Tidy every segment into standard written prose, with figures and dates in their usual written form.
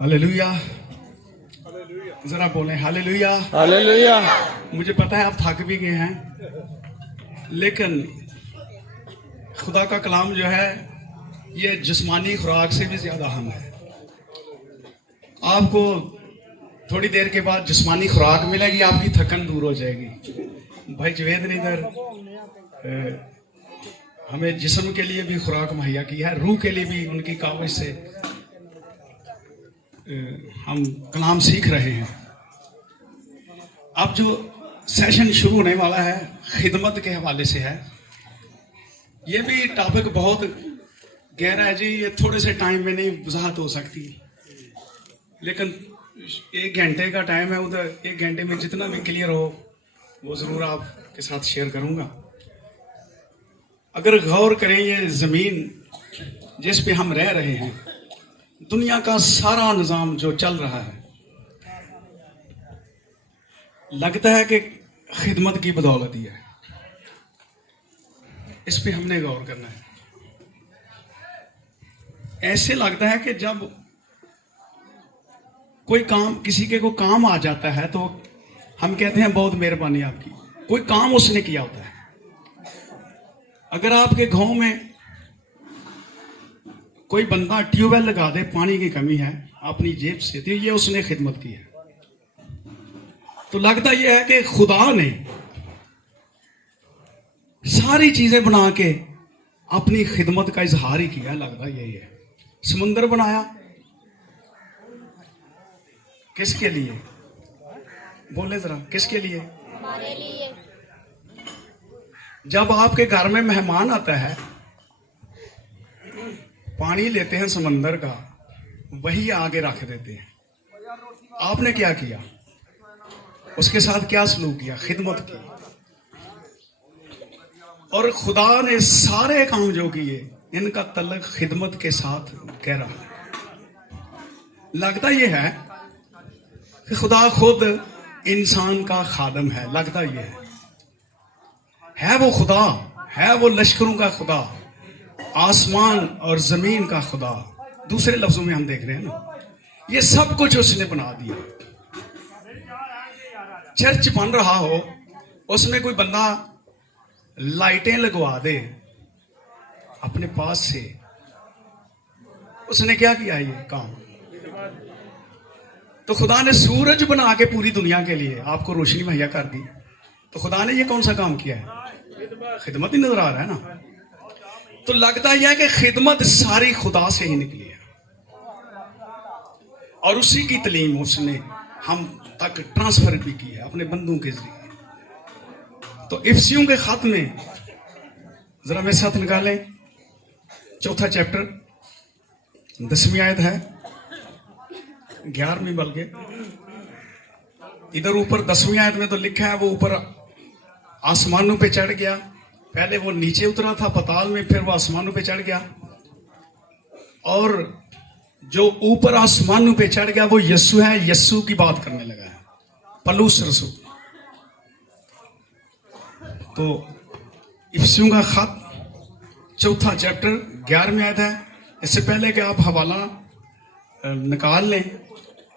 Hallelujah. जरा बोलें hallelujah. Hallelujah. मुझे पता है आप थक भी गए हैं, लेकिन खुदा का कलाम जो है ये जिस्मानी खुराक से भी ज्यादा अहम है। आपको थोड़ी देर के बाद जिस्मानी खुराक मिलेगी, आपकी थकन दूर हो जाएगी। भाई जवेद ने इधर हमें जिस्म के लिए भी खुराक मुहैया की है, रूह के लिए भी उनकी काविश से हम कलाम सीख रहे हैं। अब जो सेशन शुरू होने वाला है खिदमत के हवाले से है। ये भी टॉपिक बहुत गहरा है जी, ये थोड़े से टाइम में नहीं वजाहत हो सकती, लेकिन 1 घंटे का टाइम है, उधर 1 घंटे में जितना भी क्लियर हो वो ज़रूर आपके साथ शेयर करूंगा। अगर गौर करें, ये ज़मीन जिस पे हम रह रहे हैं, दुनिया का सारा निज़ाम जो चल रहा है, लगता है कि खिदमत की बदौलत ही है। इस पे हमने गौर करना है। ऐसे लगता है कि जब कोई काम किसी के को काम आ जाता है तो हम कहते हैं बहुत मेहरबानी आपकी, कोई काम उसने किया होता है। अगर आपके गांव में कोई बंदा ट्यूबवेल लगा दे, पानी की कमी है, अपनी जेब से, तो ये उसने खिदमत की है। तो लगता यह है कि खुदा ने सारी चीजें बना के अपनी खिदमत का इजहार ही किया, लगता यही है। समुंदर बनाया किसके लिए? बोले जरा, किसके लिए? हमारे लिए। जब आपके घर में मेहमान आता है, पानी लेते हैं समंदर का, वही आगे रख देते हैं। आपने क्या किया? उसके साथ क्या सलूक किया? खिदमत की। और खुदा ने सारे काम जो किए, इनका तल्लुक खिदमत के साथ गहरा है। लगता यह है कि खुदा खुद इंसान का खादम है। लगता यह है वो खुदा, है वो लश्करों का खुदा, आसमान और जमीन का खुदा। दूसरे लफ्जों में हम देख रहे हैं ना, ये सब कुछ उसने बना दिया। चर्च बन रहा हो, उसमें कोई बंदा लाइटें लगवा दे अपने पास से, उसने क्या किया? ये काम। तो खुदा ने सूरज बना के पूरी दुनिया के लिए आपको रोशनी मुहैया कर दी, तो खुदा ने ये कौन सा काम किया है? खिदमत ही नजर आ रहा है ना। तो लगता यह है कि खिदमत सारी खुदा से ही निकली है, और उसी की तालीम उसने हम तक ट्रांसफर भी की है अपने बंदों के जरिए। तो इफसियों के खत में जरा मेरे साथ निकालें, 4था चैप्टर 10वीं आयत है, 11वीं बल्कि। इधर ऊपर 10वीं आयत में तो लिखा है वो ऊपर आसमानों पे चढ़ गया। पहले वो नीचे उतरा था पताल में, फिर वो आसमानों पे चढ़ गया। और जो ऊपर आसमानों पे चढ़ गया वो यस्सु है। यस्सु की बात करने लगा है, पलूस रसूल। तो इफसियों का खत 4था चैप्टर 11वीं आयत है। इससे पहले कि आप हवाला निकाल लें,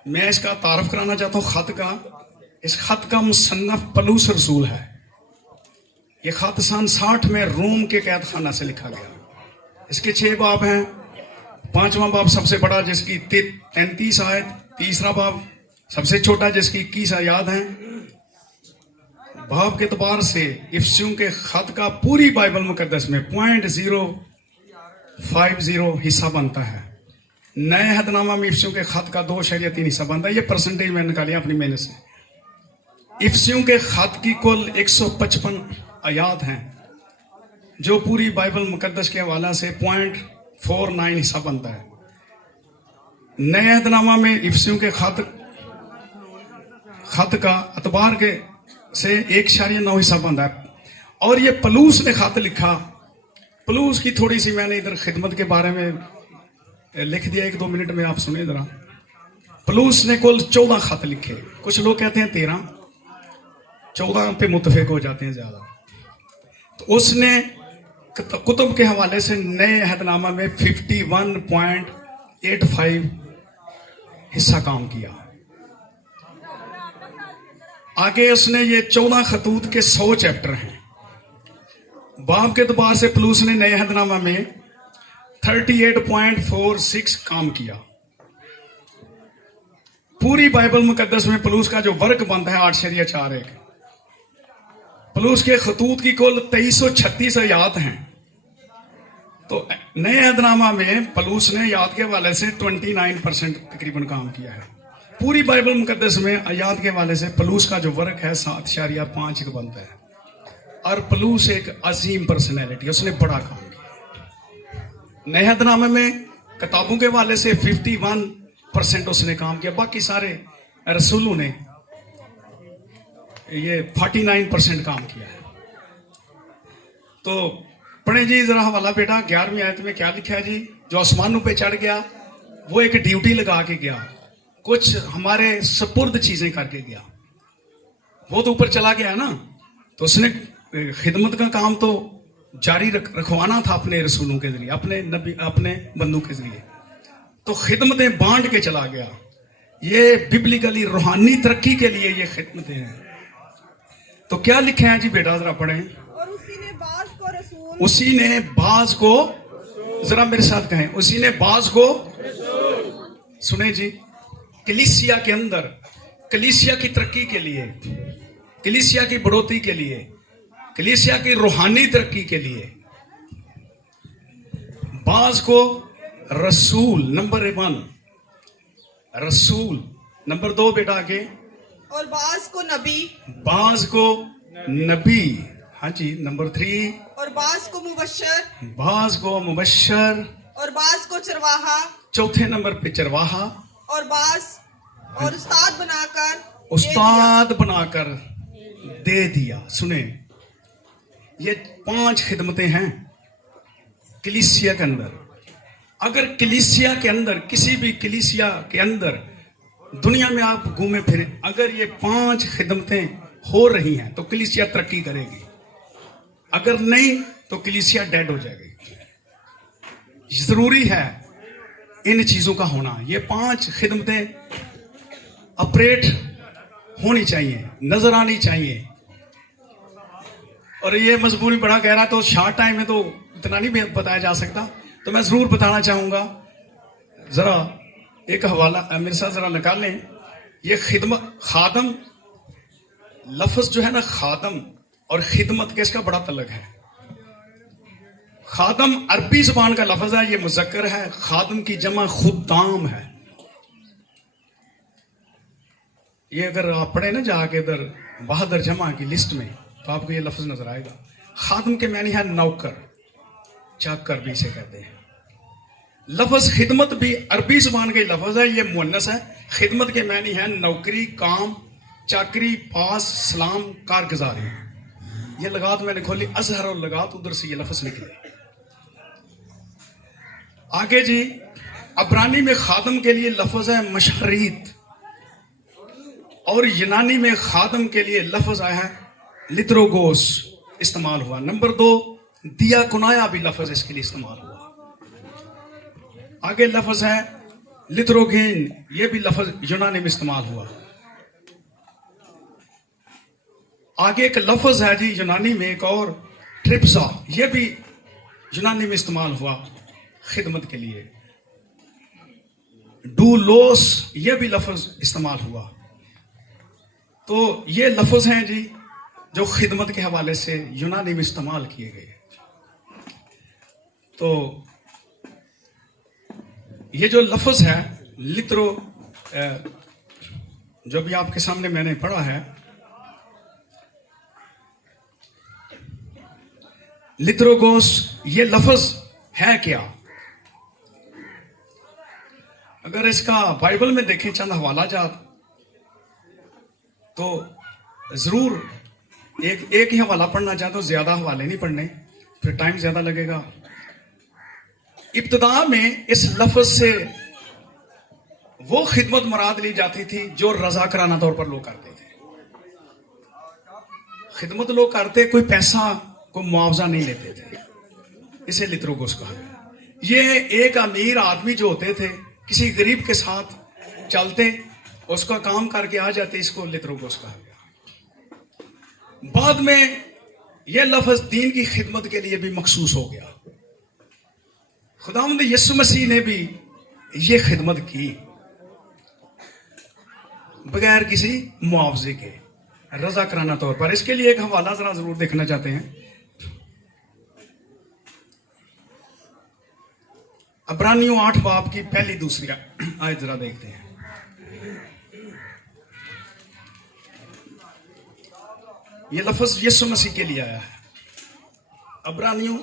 मैं इसका तारफ कराना चाहता हूं खत का। इस खत का मुसन्नफ पलूस रसूल है। यह खत सन 60 में रोम के कैद खाना से लिखा गया। इसके 6 बाब हैं। 5वां बाब सबसे बड़ा, जिसकी 33 आयत। 3रा बाब सबसे छोटा, जिसकी 21 आयत हैं। बाब के एतबार से इफसियों के खत का पूरी बाइबल मुकद्दस में 0.050 हिस्सा बनता है। नए अहदनामा में इफसियों के खत का 2.3 हिस्सा बनता है। ये परसेंटेज मैंने निकाली अपनी मेहनत से। इफसियों के खत की कुल 155 आयात हैं, जो पूरी बाइबल मुकद्दस के हवाला से 0.49 हिस्सा बनता है। नए अहदनामा में इफसियों के खत का अतबार के से 1.9 हिस्सा बनता है। और ये पलूस ने खत लिखा। पलूस की थोड़ी सी मैंने इधर खिदमत के बारे में लिख दिया, 1-2 मिनट में आप सुनिए जरा। पलूस ने कुल 14 खत लिखे। कुछ लोग कहते हैं 13, 14 पे मुतफिक हो जाते हैं ज्यादा। तो उसने कुतुब के हवाले से नए अहदनामा में 51.85 हिस्सा काम किया। आगे उसने ये 14 खतूत के 100 चैप्टर हैं। बाप के दरबार से पलूस ने नए अहदनामा में 38.46 काम किया। पूरी बाइबल मुकद्दस में पलूस का जो वर्क बनता है 8 शरिया 4 1, पलूस के खतूत की कुल 2336 आयात हैं। तो नए अहदनामा में पलूस ने आयात के हवाले से 29% तकरीबन काम किया है। पूरी बाइबल मुकद्दस में आयात के हवाले से पलूस का जो वर्क है 7.5 का बनता है। और पलूस एक अजीम पर्सनैलिटी, उसने बड़ा काम किया। नए अहदनामे में किताबों के हवाले से 51% उसने काम किया। बाकी सारे रसूलों ने ये 49% काम किया है। तो पढ़े जी जरा हवाला बेटा। 11वीं आयत में क्या लिखा है जी? जो आसमानों पे चढ़ गया वो एक ड्यूटी लगा के गया, कुछ हमारे सपुर्द चीजें करके गया। वो तो ऊपर चला गया ना, तो उसने खिदमत का काम तो जारी रखवाना था अपने रसूलों के जरिए, अपने नबी, अपने बंदों के जरिए। तो खिदमतें बांट के चला गया। ये बिब्लिकली रूहानी तरक्की के लिए ये खिदमतें हैं। तो क्या लिखे हैं जी बेटा जरा पढ़ें। और उसी ने बाज को रसूल, उसी ने बाज को, जरा मेरे साथ कहें, उसी ने बाज को, सुने जी, कलीसिया के अंदर, कलीसिया की तरक्की के लिए, कलीसिया की बढ़ोतरी के लिए, कलीसिया की रूहानी तरक्की के लिए बाज को रसूल नंबर 1, रसूल नंबर 2 बेटा आगे, और बाज को नबी, बाज को नबी, हाँ जी, नंबर 3, और बाज को मुबशर, बाज को मुबशर, और बाज को चरवाहा, चौथे नंबर पे चरवाहा, और बाज और उस्ताद बनाकर, उस्ताद बनाकर दे दिया। सुने, ये 5 खिदमतें हैं कलीसिया के अंदर। अगर कलीसिया के अंदर, किसी भी कलीसिया के अंदर दुनिया में आप घूमे फिरें, अगर ये 5 खिदमतें हो रही हैं तो कलीसिया तरक्की करेगी। अगर नहीं तो कलीसिया डेड हो जाएगी। जरूरी है इन चीजों का होना। ये 5 खिदमतें ऑपरेट होनी चाहिए, नजर आनी चाहिए। और ये मजबूरी बड़ा गहरा, तो शॉर्ट टाइम में तो इतना नहीं बताया जा सकता, तो मैं जरूर बताना चाहूंगा। जरा एक हवाला मेरे साथ जरा निकालें। ये खिदमत, खादम लफ्ज जो है ना, खादम और खिदमत के, इसका बड़ा तल्लुक है। खादम अरबी जुबान का लफ्ज है, ये मुजक्कर है। खादम की जमा खुद्दाम है। ये अगर आप पढ़े ना जाके इधर बहादुर जमा की लिस्ट में, तो आपको ये लफ्ज नजर आएगा। खादम के मानी है नौकर, चाकर भी इसे कहते हैं। लफ्ज खिदमत भी अरबी जुबान का लफ्ज है, ये मुन्नस है। खिदमत के मानी है नौकरी, काम, चाकरी, पास, सलाम, कारगुजारी। ये लगात मैंने खोली, अजहर और लगात, उधर से ये लफ्ज निकले। आगे जी, अबरानी में खादम के लिए लफ्ज है मशरीत, और यूनानी में खादम के लिए लफ्ज आया है लित्रोगोस, इस्तेमाल हुआ। नंबर 2, दिया कुनाया भी लफ्ज इसके लिए इस्तेमाल हुआ। आगे लफ्ज है लित्रोगेन, ये भी लफ्ज यूनानी में इस्तेमाल हुआ। आगे एक लफ्ज है जी यूनानी में एक और, ट्रिप्सा, ये भी यूनानी में इस्तेमाल हुआ खिदमत के लिए। डूलोस, ये भी लफ्ज इस्तेमाल हुआ। तो ये लफ्ज हैं जी जो खिदमत के हवाले से यूनानी में इस्तेमाल किए गए। तो ये जो लफ्ज है लित्रो, जो भी आपके सामने मैंने पढ़ा है, लित्रोगोस, ये लफ्ज है क्या? अगर इसका बाइबल में देखें चंद हवाला जात, तो जरूर एक ही हवाला पढ़ना चाहता हूं, ज्यादा हवाले नहीं पढ़ने, फिर टाइम ज्यादा लगेगा। इब्तिदा में इस लफ्ज से वो खिदमत मुराद ली जाती थी जो रजाकराना तौर पर लोग करते थे। खिदमत लोग करते, कोई पैसा, कोई मुआवजा नहीं लेते थे, इसे लित्रोगोस कहा गया। ये एक अमीर आदमी जो होते थे, किसी गरीब के साथ चलते, उसका काम करके आ जाते, इसको लित्रोगोस कहा गया। बाद में यह लफ्ज दीन की खिदमत के लिए भी मखसूस हो गया। खुदावंद यीशु मसीह ने भी ये खिदमत की बगैर किसी मुआवजे के, रजा कराना तौर पर। इसके लिए एक हवाला जरा जरूर देखना चाहते हैं। अब्रानियों 8 बाब की पहली दूसरी आयत जरा देखते हैं। ये लफ्ज यीशु मसीह के लिए आया है। अब्रानियों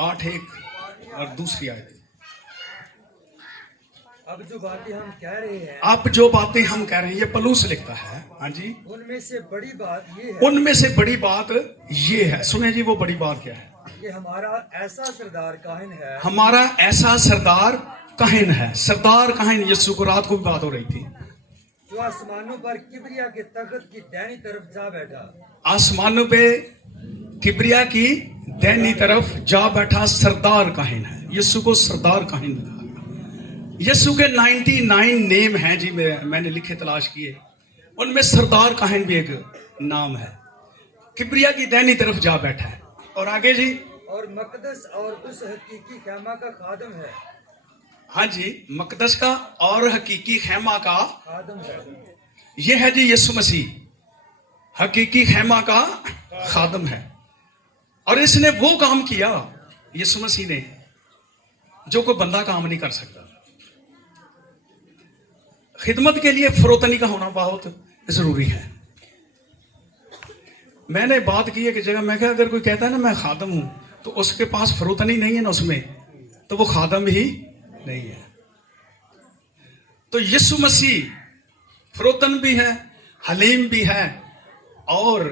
8:1 और दूसरी आयत। अब जो बातें हम कह रहे हैं, आप जो बातें हम कह रहे हैं, ये पलूस लिखता है। हाँ जी। उनमें से बड़ी बात ये है, उनमें से बड़ी बात ये है। सुने जी, वो बड़ी बात क्या है? कि हमारा ऐसा सरदार काहिन है, हमारा ऐसा सरदार काहिन है। सरदार काहिन, यीशु को रात को भी बात हो रही थी, जो आसमानों पर किबरिया के तख्त की दाहिनी तरफ जा बैठा। आसमानों पे किबरिया की दाहिनी तरफ जा बैठा सरदार काहिन है। यीशु को सरदार काहिन कहा। यीशु के 99 नेम हैं जी, मैंने लिखे तलाश किए, उनमें सरदार काहिन भी एक नाम है। किबरिया की दाहिनी तरफ जा बैठा है। और आगे जी, और मकदस और उस हकीकी खैमा का खादम है। हाँ जी, मकदस का और हकीकी खैमा का खादम है। यह है जी यीशु मसीह, हकीकी खैमा का खादम है। और इसने वो काम किया यीशु मसीह ने जो कोई बंदा काम नहीं कर सकता। खिदमत के लिए फरोतनी का होना बहुत जरूरी है। मैंने बात की है कि जगह, मैं कहा अगर कोई कहता है ना मैं खादम हूं, तो उसके पास फरोतनी नहीं है ना उसमें, तो वो खादम ही नहीं है। तो यीशु मसीह फरोतन भी है, हलीम भी है, और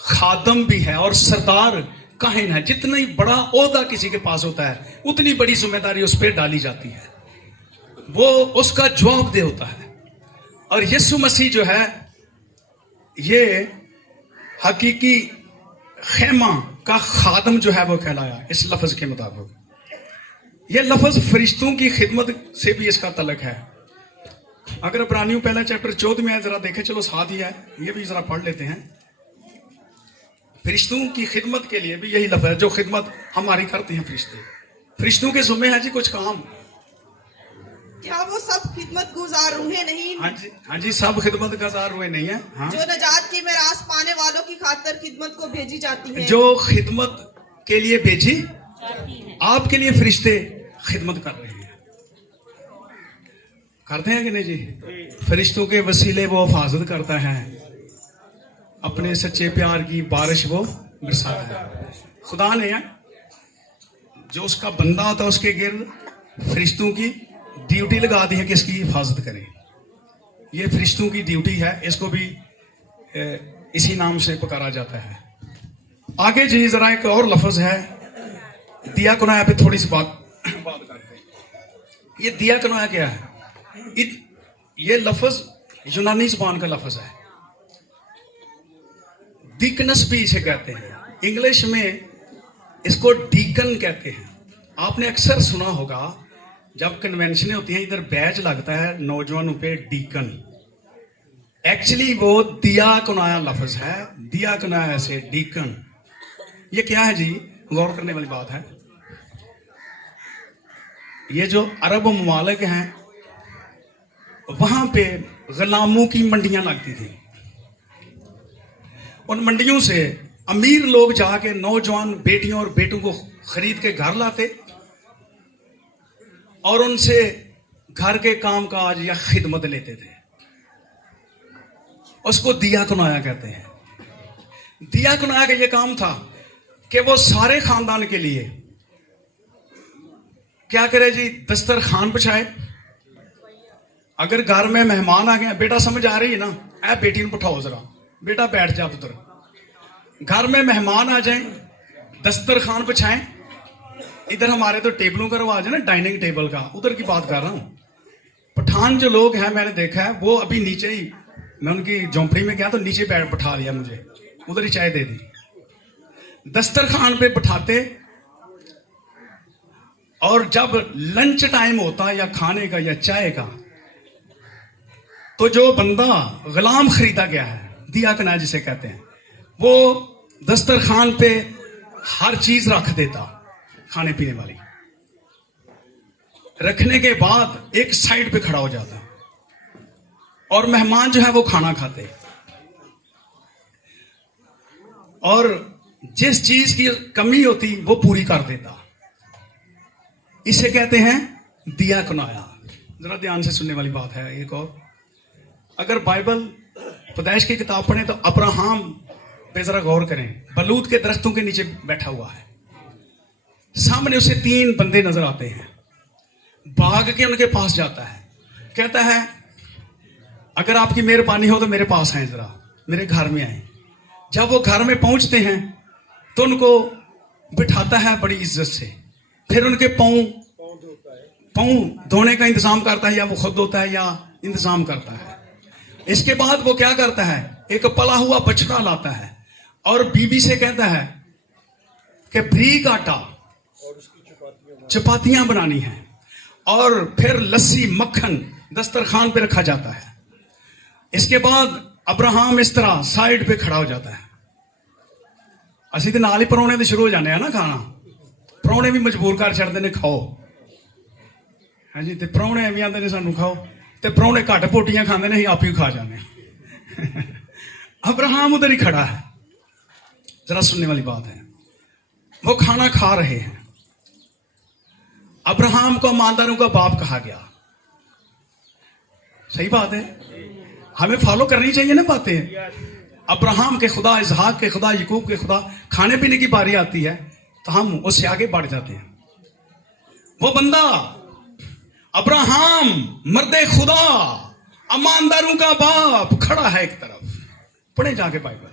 खादम भी है, और सरदार काहिन है। जितना ही बड़ा ओहदा किसी के पास होता है, उतनी बड़ी जिम्मेदारी उस पर डाली जाती है, वो उसका जवाबदेह होता है। और यीशु मसीह जो है, ये हकीकी खेमा का खादम जो है वो कहलाया इस लफ्ज के मुताबिक। यह लफ्ज फरिश्तों की खिदमत से भी इसका तल्लुक है। अगर इब्रानियों पहला चैप्टर 14 में जरा देखें, चलो साथ ही है, ये भी जरा पढ़ लेते हैं। फरिश्तों की खिदमत के लिए भी यही लफ्ज है जो खिदमत हमारी करते हैं फरिश्ते। फरिश्तों के जुम्मे है जी कुछ काम। क्या वो सब खिदमत गुजार रूहें नहीं? हाँ जी, सब खिदमत गुजार हुए नहीं है। हाँ, जो नजात की मिरास पाने वालों की खातिर खिदमत को भेजी जाती है। जो खिदमत के लिए भेजी आपके लिए फरिश्ते खिदमत कर रहे हैं। करते हैं कि नहीं जी? फरिश्तों के वसीले वो हिफाजत करता है, अपने सच्चे प्यार की बारिश वो बरसाता है। खुदा ने जो उसका बंदा होता है उसके गिर्द फरिश्तों की ड्यूटी लगा दी है कि इसकी हिफाजत करें। ये फरिश्तों की ड्यूटी है, इसको भी इसी नाम से पुकारा जाता है। आगे जी जरा एक और लफ्ज है दिया कनाया पे थोड़ी सी बात करते हैं। ये दिया कनाया क्या है? ये लफ्ज यूनानी जुबान का लफ्ज है। डीकनस भी इसे कहते हैं, इंग्लिश में इसको डीकन कहते हैं। आपने अक्सर सुना होगा जब कन्वेंशनें होती हैं, इधर बैच लगता है नौजवानों पे डीकन। एक्चुअली वो दिया कनाया लफ्ज है, दिया कनाया से डीकन। ये क्या है जी? गौर करने वाली बात है। ये जो अरब ममालिक हैं, वहां पे गुलामों की मंडियां लगती थी। उन मंडियों से अमीर लोग जाके नौजवान बेटियों और बेटों को खरीद के घर लाते और उनसे घर के कामकाज या खिदमत लेते थे। उसको दिया कनाया कहते हैं। दिया कनाया का यह काम था कि वो सारे खानदान के लिए क्या करे जी? दस्तरखान बिछाए। अगर घर में मेहमान आ गए, बेटा समझ आ रही है ना, ऐ बेटी को बिठाओ जरा, बेटा बैठ जा पुत्र। घर में मेहमान आ जाए, दस्तरखान बिछाएं। इधर हमारे तो टेबलों का रवाज है ना, डाइनिंग टेबल का, उधर की बात कर रहा हूं। पठान जो लोग हैं मैंने देखा है, वो अभी नीचे ही, मैं उनकी झोंपड़ी में गया तो नीचे बैठ बैठा लिया मुझे, उधर ही चाय दे दी। दस्तरखान पे बिठाते और जब लंच टाइम होता या खाने का या चाय का, तो जो बंदा गुलाम खरीदा गया है, दिया कना जिसे कहते हैं, वो दस्तरखान पे हर चीज रख देता, खाने पीने वाली रखने के बाद एक साइड पे खड़ा हो जाता और मेहमान जो है वो खाना खाते, और जिस चीज की कमी होती वो पूरी कर देता। इसे कहते हैं दिया कनाया। जरा ध्यान से सुनने वाली बात है एक और, अगर बाइबल पैदाइश की किताब पढ़े तो अब्राहम पे जरा गौर करें। बलूत के दरख्तों के नीचे बैठा हुआ है, सामने उसे 3 बंदे नजर आते हैं, भाग के उनके पास जाता है, कहता है अगर आपकी मेहरबानी हो तो मेरे पास आए, जरा मेरे घर में आए। जब वो घर में पहुंचते हैं तो उनको बिठाता है बड़ी इज्जत से, फिर उनके पाँव धोने का इंतजाम करता है, या वो खुद धोता है या इंतजाम करता है। इसके बाद वो क्या करता है, एक पला हुआ बछड़ा लाता है और बीबी से कहता है कि बारीक आटा चपातियां बनानी है, और फिर लस्सी मक्खन दस्तरखान पे रखा जाता है। इसके बाद अब्राहम इस तरह साइड पे खड़ा हो जाता है। ਅਸੀਂ ਤੇ ਨਾਲ ਹੀ ਪਰੌਣੇ ਦੇ ਸ਼ੁਰੂ ਹੋ ਜਾਂਦੇ ਆ ਨਾ ਖਾਣਾ, ਪਰੌਣੇ ਵੀ ਮਜਬੂਰ ਕਰ ਛੱਡਦੇ ਨੇ ਖਾਓ, ਹਾਂਜੀ, ਤੇ ਪਰੌਣੇ ਐਵੇਂ ਆਂਦੇ ਨੇ ਸਾਨੂੰ ਖਾਓ, ਤੇ ਪਰੌਣੇ ਘੱਟ ਪੋਟੀਆਂ ਖਾਂਦੇ ਨੇ, ਅਸੀਂ ਆਪ ਹੀ ਖਾ ਜਾਂਦੇ ਹਾਂ। अब्राहम उधर ही खड़ा है। जरा सुनने वाली बात है, वो खाना खा रहे हैं। अब्राहम को ईमानदारों का बाप कहा गया, सही बात है, हमें फॉलो करनी चाहिए ना बातें। अब्राहम के खुदा, इसहाक के खुदा, यकूब के खुदा, खाने पीने की बारी आती है तो हम उससे आगे बढ़ जाते हैं। वो बंदा अब्राहम मर्दे खुदा, ईमानदारों का बाप खड़ा है एक तरफ। पढ़े जाके बाइबल,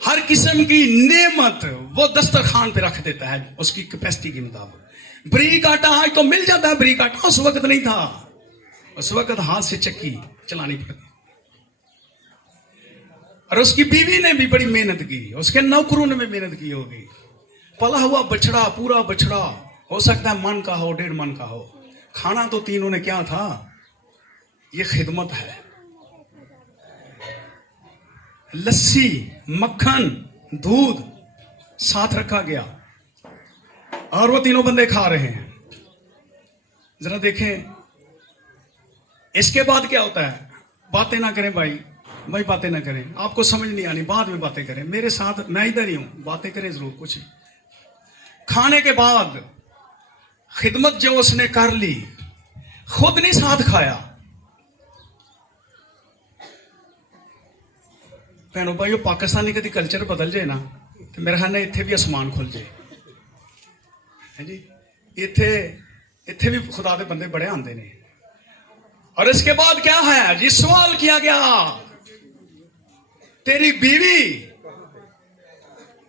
हर किस्म की नेमत वो दस्तरखान पे रख देता है उसकी कैपेसिटी के मुताबिक। बारीक आटा आज तो मिल जाता है, बारीक आटा उस वक्त नहीं था, उस वक्त हाथ से चक्की चलानी पड़ती। और उसकी बीवी ने भी बड़ी मेहनत की, उसके नौकरों ने भी मेहनत की होगी। पला हुआ बछड़ा, पूरा बछड़ा, हो सकता है मन का हो, 1.5 मन का हो। खाना तो तीनों ने क्या था, ये खिदमत है। लस्सी, मक्खन, दूध साथ रखा गया और वो तीनों बंदे खा रहे हैं। जरा देखें इसके बाद क्या होता है। बातें ना करें भाई बातें ना करें, आपको समझ नहीं आनी, बाद में बातें करें। मेरे साथ, मैं इधर ही हूं, बातें करें जरूर कुछ। खाने के बाद खिदमत जो उसने कर ली, खुद नहीं साथ खाया। भैनों भाइयों, पाकिस्तानी कभी कल्चर बदल जाए ना तो मेरे ख्याल इत्थे भी आसमान खुल जाए है जी। इत्थे भी खुदा के बंदे बड़े आंदे ने। और इसके बाद क्या है जी, सवाल किया गया, तेरी बीवी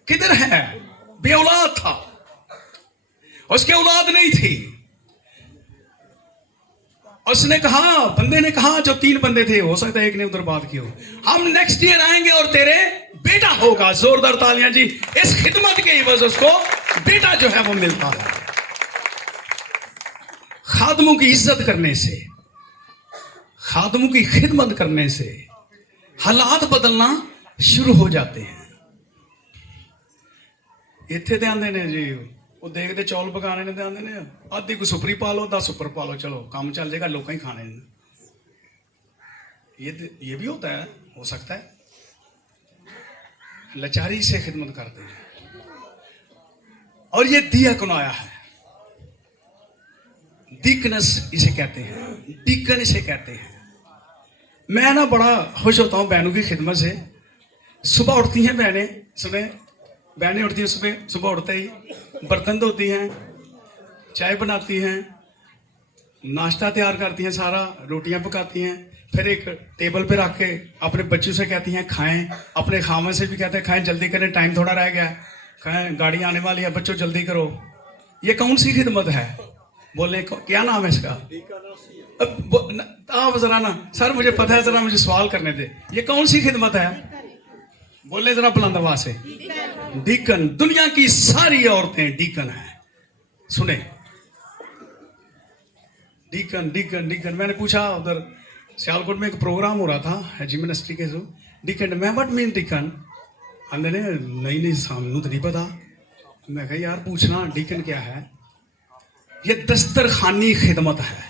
किधर है? बेऔलाद था, उसके औलाद नहीं थी। उसने कहा, बंदे ने कहा, जो 3 बंदे थे, हो सकता है एक ने उधर बात की हो, हम नेक्स्ट ईयर आएंगे और तेरे बेटा होगा। जोरदार तालियां जी। इस खिदमत के एवज उसको बेटा जो है वो मिलता है। खादमों की इज्जत करने से, खादमों की खिदमत करने से हालात बदलना शुरू हो जाते हैं। इत्थे ते आंदे ने जी, वो देखते चौल पकाने ने, आंदे ने आधी को सुपरी पा लो, 10 ऊपर पा लो, चलो काम चल जाएगा, लोग ही खाने। ये भी होता है, हो सकता है। लाचारी से खिदमत करते हैं। और ये दिया कनाया है, डीकनस इसे कहते हैं, डीकन इसे कहते हैं। मैं ना बड़ा खुश होता हूं बहनों की खिदमत से। सुबह उठती हैं बहनें उठती हैं, सुबह उठते ही बर्तन धोती हैं, चाय बनाती हैं, नाश्ता तैयार करती हैं, सारा रोटियां पकाती हैं, फिर एक टेबल पे रख के अपने बच्चों से कहती हैं खाएं, अपने खामन से भी कहते हैं खाएं, जल्दी करें, टाइम थोड़ा रह गया, खाएं, गाड़ी आने वाली है, बच्चों जल्दी करो। ये कौन सी खिदमत है? बोले क्या नाम है इसका? आप जरा ना, सर मुझे पता है, जरा मुझे सवाल करने दे, ये कौन सी खिदमत है? बोले जरा बुलंद आवाज से। डीकन। दुनिया की सारी औरतें डीकन हैं। सुने, डीकन डीकन डीकन। मैंने पूछा उधर सियालकोट में एक प्रोग्राम हो रहा था जी मिनिस्ट्री के थ्रू डिकन मैं व्हाट मीन डिकन आंदे ने नहीं सामने तो नहीं पता मैं कहा यार पूछना डिकन क्या है ये दस्तरखानी खिदमत है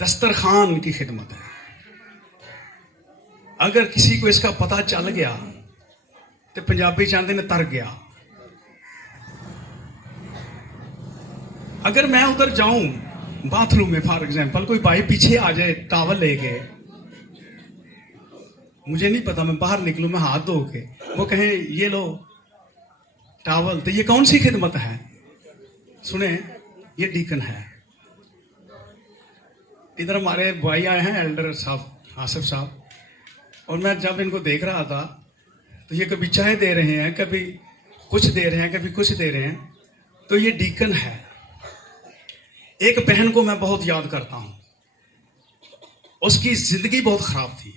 दस्तरखान की खिदमत है अगर किसी को इसका पता चल गया तो पंजाबी चाहते ने तर गया अगर मैं उधर जाऊं बाथरूम में फॉर एग्जांपल कोई भाई पीछे आ जाए टॉवल लेके मुझे नहीं पता मैं बाहर निकलूं मैं हाथ धो के वो कहे ये लो टॉवल तो ये कौन सी खिदमत है सुने ये डीकन है इधर हमारे भाई आए हैं एल्डर साहब आसिफ साहब और मैं जब इनको देख रहा था तो ये कभी चाय दे रहे हैं कभी कुछ दे रहे हैं कभी कुछ दे रहे हैं तो ये डीकन है एक बहन को मैं बहुत याद करता हूं उसकी जिंदगी बहुत खराब थी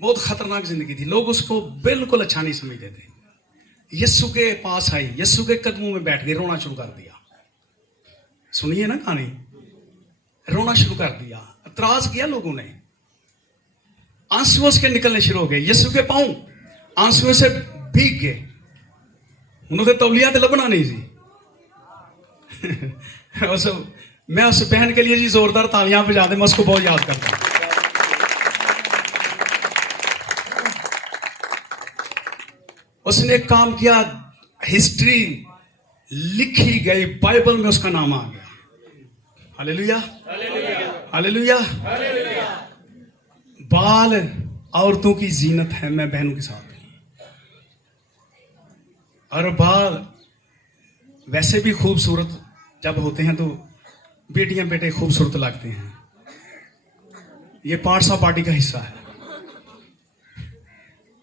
बहुत खतरनाक जिंदगी थी लोग उसको बिल्कुल अच्छा नहीं समझते थे यस्सु के पास आई यस्सु के कदमों में बैठ गई रोना शुरू कर दिया सुनिए ना कहानी रोना शुरू कर दिया एतराज किया लोगों ने आंसू उसके निकलने शुरू हो गए यस्सु के पांव आंसुओं से भीग गए उन्होंने तौलिया तो लबना नहीं सी मैं उस बहन के लिए जी जोरदार तालियां बजा दे मैं उसको बहुत याद करता हूं उसने एक काम किया हिस्ट्री लिखी गई बाइबल में उसका नाम आ गया हालेलुया हालेलुया बाल औरतों की जीनत है मैं बहनों के साथ और बाल वैसे भी खूबसूरत जब होते हैं तो बेटियां बेटे खूबसूरत लगते हैं ये पार्ट्स ऑफ बॉडी का हिस्सा है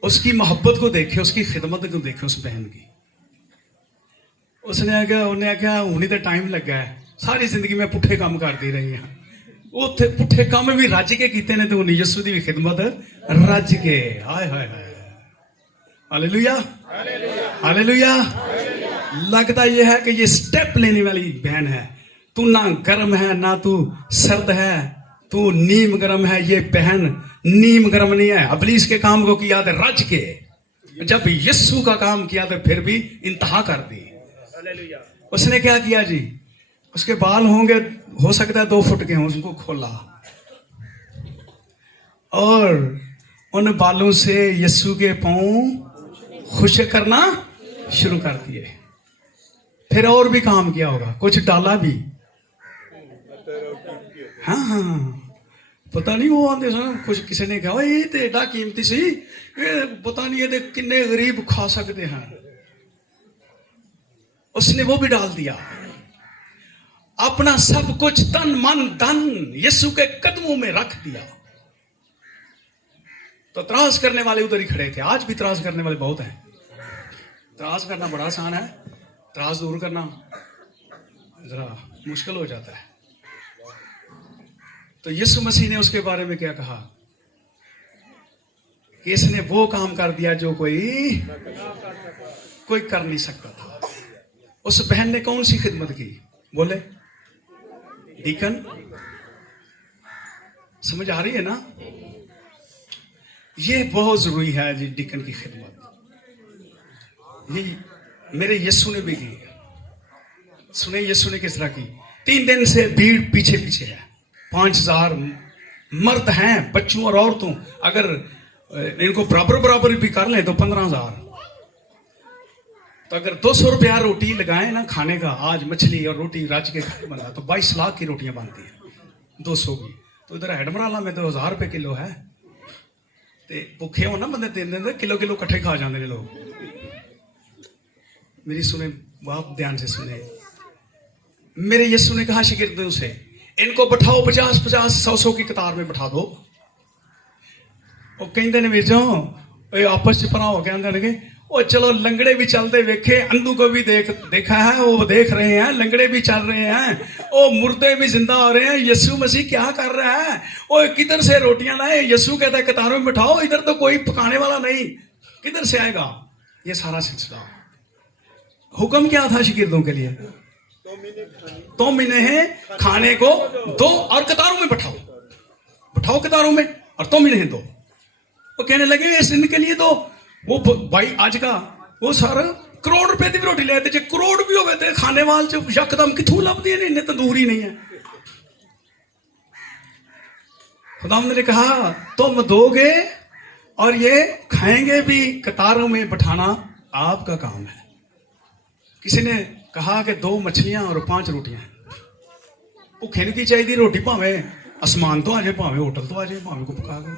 उसकी मोहब्बत को देखे उसकी खिदमत को देखे उस बहन की उसने आख्या उन्हें आख्या हुणी तो टाइम लगा है सारी जिंदगी में पुठे काम करती रही हैं उत्थे पुठे काम भी रज के कीते ने तो उन्हें यीशु की भी खिदमत रज के हाय हाय हाय हालेलुया हालेलुया लगता यह है कि ये स्टेप लेने वाली बहन है तू ना गर्म है ना तू सर्द है तू नीम गर्म है ये बहन नीम गर्म नहीं है अबलीस के काम को किया तो रज के जब यीशु का काम किया तो फिर भी इंतहा कर दी उसने क्या किया जी उसके बाल होंगे हो सकता है 2 फुट के हों उसको खोला और उन बालों से यीशु के पांव खुश करना शुरू कर दिए फिर और भी काम किया होगा कुछ डाला भी हाँ हाँ पता नहीं वो आते सन कुछ किसी ने कहा ये तो एडा कीमती सी पता नहीं ये किन्ने गरीब खा सकते हैं उसने वो भी डाल दिया अपना सब कुछ तन मन धन यीशु के कदमों में रख दिया तो त्रास करने वाले उधर ही खड़े थे आज भी त्रास करने वाले बहुत हैं त्रास करना बड़ा आसान है त्रास दूर करना जरा मुश्किल हो जाता है तो यीशु मसीह ने उसके बारे में क्या कहा कि इसने वो काम कर दिया जो कोई कर नहीं सकता था उस बहन ने कौन सी खिदमत की बोले डीकन समझ आ रही है ना ये बहुत जरूरी है जी डीकन की खिदमत ये मेरे यीशु ने भी की सुने यीशु ने किस तरह की 3 दिन से भीड़ पीछे पीछे है 5000 मर्द हैं बच्चों और औरतों अगर इनको बराबर भी कर ले तो 15000 तो अगर 200 रुपया रोटी लगाए ना खाने का आज मछली और रोटी राज के खाने बना तो 22 लाख की रोटियां बनती है 200 की तो इधर हेडमराला में तो 1000 रुपए किलो है ते भुखे हो ना बंदे 3 दिन किलो किलो कट्ठे खा जाते हैं लोग मेरी सुने बाप ध्यान से सुने मेरे यीशु ने कहा शागिर्दों से इनको बैठाओ 50-50 100 की कतार में बैठा दो वो कहते ने वीर जो आपस च भरा हो के आंदे ने ओ चलो लंगड़े भी चलते देखे अंधू को भी देखा है वो देख रहे हैं लंगड़े भी चल रहे हैं ओ मुर्दे भी जिंदा हो रहे हैं यीशु मसीह क्या कर रहा है ओ किधर से रोटियां लाए यीशु कहता है कतारों में बैठाओ इधर तो कोई पकाने वाला नहीं किधर से आएगा ये सारा सिलसिला हुक्म क्या था शागिर्दों के लिए तुम इन्हें खाने को दो और कतारों में बैठाओ कतारों में, और तुम इन्हें दो। वो कहने लगे इस इनके लिए दो। वो भाई आज का वो सारा करोड़ रुपए की भी रोटी लेते, जो करोड़ भी हो गए थे खाने वाल च यकदम किथों लभदी है, इन्हें तंदूरी नहीं है। खुदावंद ने कहा तुम दोगे और ये खाएंगे भी, कतारों में बैठाना आपका काम है। किसी ने कहा कि 2 मछलियां और 5 रोटियां, भुखे नहीं चाहिए रोटी, भावे आसमान तो आ जाए, भावे होटल तो आ जाए, भावे को पका गए।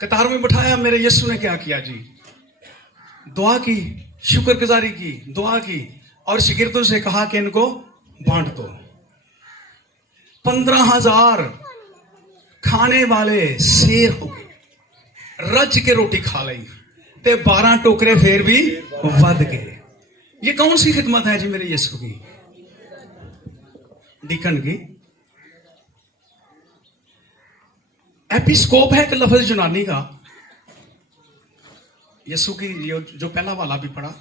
कतार में बैठाया। मेरे यीशु ने क्या किया जी? दुआ की, शुक्रगुजारी की, दुआ की और शागिर्दों से कहा कि इनको बांट दो। 15,000 खाने वाले शेर हो गए, रज के रोटी खा ली ते 12 टोकरे फिर भी वध गए। ये कौन सी खिदमत है जी मेरे यीशु की, डीकन की? एपिस्कोप है एक लफ्ज यूनानी का। यीशु की जो पहला वाला भी पढ़ा,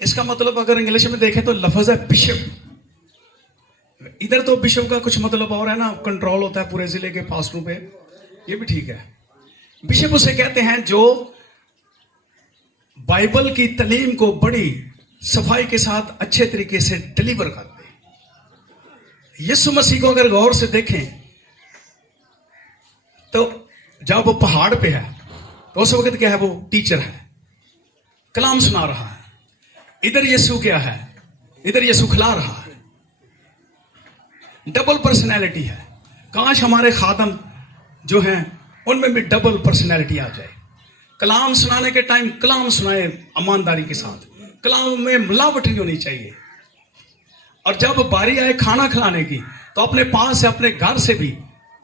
इसका मतलब अगर इंग्लिश में देखें तो लफ्ज है बिशप। इधर तो बिशप का कुछ मतलब और है ना, कंट्रोल होता है पूरे जिले के पास्टरों पे, ये भी ठीक है। बिशप उसे कहते हैं जो बाइबल की तालीम को बड़ी सफाई के साथ अच्छे तरीके से डिलीवर करते हैं। यीशु मसीह को अगर गौर से देखें तो जब वो पहाड़ पे है तो उस वक्त क्या है, वो टीचर है, कलाम सुना रहा है। इधर यीशु क्या है, इधर यीशु खिला रहा है। डबल पर्सनैलिटी है। काश हमारे खादम जो हैं उनमें भी डबल पर्सनैलिटी आ जाए। कलाम सुनाने के टाइम कलाम सुनाए ईमानदारी के साथ, कलाम में मिलावट नहीं होनी चाहिए। और जब बारी आए खाना खिलाने की तो अपने पास से, अपने घर से भी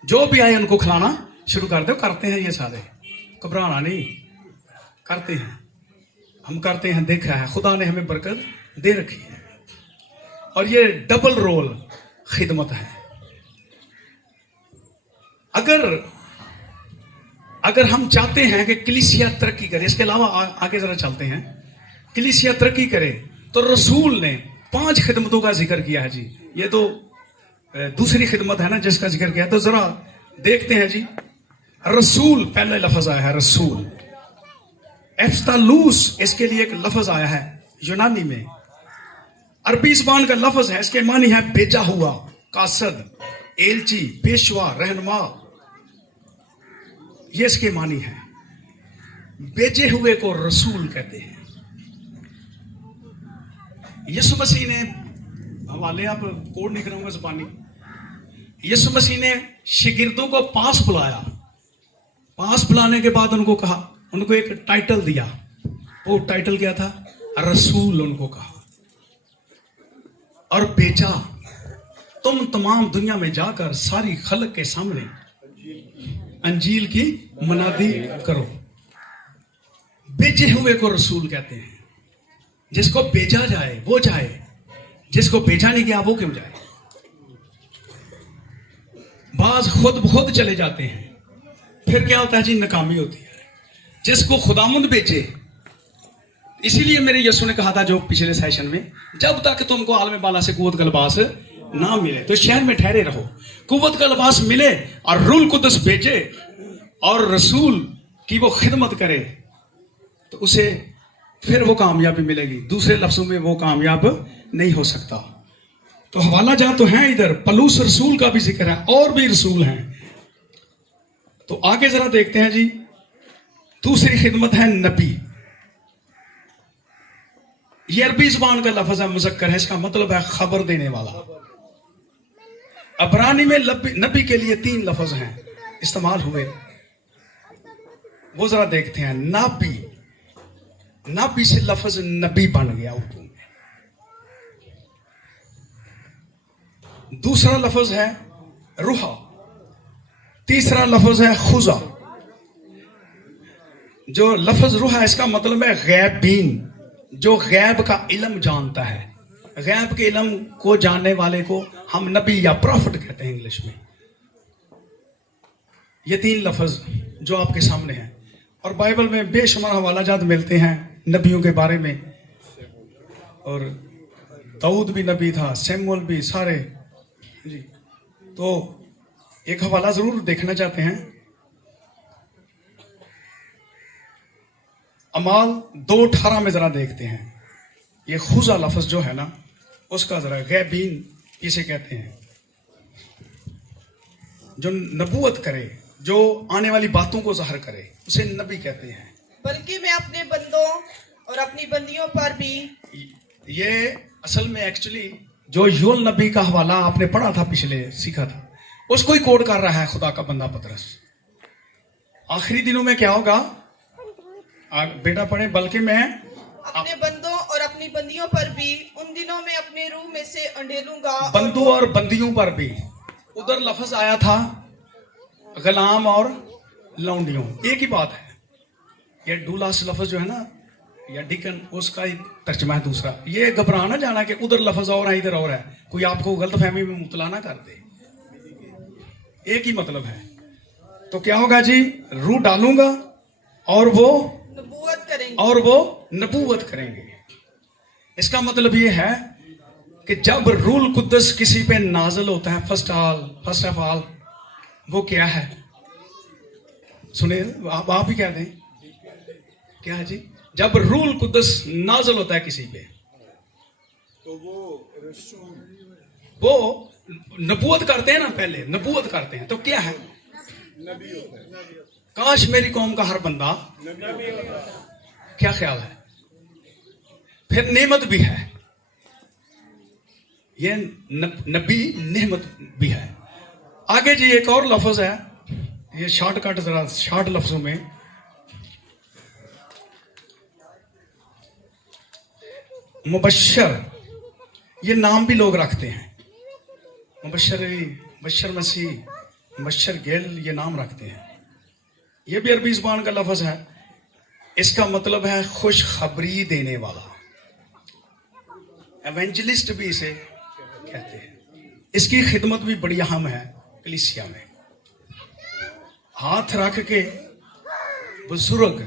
जो भी आए उनको खिलाना शुरू कर दो। करते हैं ये सारे, घबराना नहीं, करते हैं, हम करते हैं, देखा है, खुदा ने हमें बरकत दे रखी है। और ये डबल रोल खिदमत है। अगर हम चाहते हैं कि कलीसिया तरक्की करे, इसके अलावा आगे जरा चलते हैं, कलीसिया तरक्की करे तो रसूल ने 5 खिदमतों का जिक्र किया है जी। ये तो दूसरी खिदमत है ना जिसका जिक्र किया, तो जरा देखते हैं जी। रसूल पहले लफ्ज आया है, रसूल। एफ्तालूस इसके लिए एक लफ्ज आया है यूनानी में, अरबी ज़बान का लफ्ज है, इसके मानी है भेजा हुआ, कासद, एलची, पेशवा, रहनुमा। ये इसके मानी है। भेजे हुए को रसूल कहते हैं। यीशु मसीह ने, हवाले आप कोड नहीं कराऊंगा ज़बानी, यीशु मसीह ने शागिर्दों को पास बुलाया। पास बुलाने के बाद उनको कहा, उनको एक टाइटल दिया। वो टाइटल क्या था? रसूल उनको कहा। और भेजा, तुम तमाम दुनिया में जाकर सारी खलक के सामने अंजील की मुनादी करो। भेजे हुए को रसूल कहते हैं। जिसको भेजा जाए वो जाए, जिसको भेजा नहीं गया वो क्यों जाए? बाज खुद खुद चले जाते हैं, फिर क्या होता है जी? नाकामी होती है। जिसको खुदामुंद भेजे, इसीलिए मेरे यीशु ने कहा था जो पिछले सेशन में, जब तक तुमको आलम बाला से कुव्वत का लिबास ना मिले तो शहर में ठहरे रहो। कुव्वत का लिबास मिले और रूल कुदस भेजे और रसूल की वो खिदमत करे तो उसे फिर वो कामयाबी मिलेगी। दूसरे लफ्जों में वो कामयाब नहीं हो सकता। तो हवाला जा तो है, इधर पलूस रसूल का भी जिक्र है, और भी रसूल हैं। तो आगे जरा देखते हैं जी। दूसरी खिदमत है नबी। ये अरबी ज़बान का लफ्ज है, मुज़क्कर है, इसका मतलब है खबर देने वाला। अबरानी में नबी के लिए 3 लफ्ज हैं इस्तेमाल हुए, वो जरा देखते हैं। नाबी, नाबी से लफ्ज नबी बन गया उर्दू में। दूसरा लफ्ज है रूहा। तीसरा लफ्ज है खुजा। जो लफ्ज रूहा, इसका मतलब है गैबीन, जो गैब का इल्म जानता है। गैब के इल्म को जानने वाले को हम नबी या प्रॉफिट कहते हैं इंग्लिश में। ये 3 लफ्ज जो आपके सामने हैं, और बाइबल में बेशुमार हवालाजात मिलते हैं नबियों के बारे में। और दाऊद भी नबी था, सैमुअल भी, सारे जी। तो एक हवाला जरूर देखना चाहते हैं। अमाल 2:18 में जरा देखते हैं। ये खुजा लफ्ज जो है ना, उसका जरा गैबीन इसे कहते हैं, जो नबूवत करे, जो आने वाली बातों को ज़ाहिर करे, उसे नबी कहते हैं। बल्कि मैं अपने बंदों और अपनी बंदियों पर भी। ये असल में एक्चुअली जो यूल नबी का हवाला आपने पढ़ा था, पिछले सीखा था, उसको ही कोड कर रहा है खुदा का बंदा पतरस। आखिरी दिनों में क्या होगा, बेटा पढ़े, बल्कि मैं अपने बंदों और अपनी बंदियों पर भी उन दिनों में अपने रूह में से अंडेलूंगा। बंदों और बंदियों पर भी, उधर लफ्ज आया था गुलाम और लौंडियों, एक ही बात है। ये डूलास लफ्ज जो है ना, या डिकन, उसका ही तर्जमा है दूसरा। ये घबरा ना जाना कि उधर लफ्ज और है इधर और है, कोई आपको गलतफहमी में मुबतला ना कर दे, एक ही मतलब है। तो क्या होगा जी, रूह डालूंगा और वो नबूवत करेंगे। इसका मतलब ये है कि जब रूल कुद्दस किसी पे नाजल होता है, फर्स्ट ऑफ ऑल वो क्या है, सुने आप ही कह दें, क्या है जी, जब रूल कुद्दस नाजल होता है किसी पे, तो वो नबूवत करते हैं ना, पहले नबूवत करते हैं, तो क्या है, नबी होता है। काश मेरी कौम का हर बंदा नबी होता है। क्या ख्याल है, फिर नेमत भी है, ये नबी नेमत भी है। आगे जी एक और लफ्ज है, ये शॉर्टकट, जरा शॉर्ट लफ्जों में, मुबश्शर, ये नाम भी लोग रखते हैं, मुबश्शर अली, मुबश्शर मसीह, मुबश्शर गेल, ये नाम रखते हैं। ये भी अरबी ज़ुबान का लफ्ज है। इसका मतलब है खुशखबरी देने वाला, एवेंजलिस्ट भी इसे कहते हैं। इसकी खिदमत भी बड़ी अहम है कलीसिया में। हाथ रख के बुजुर्ग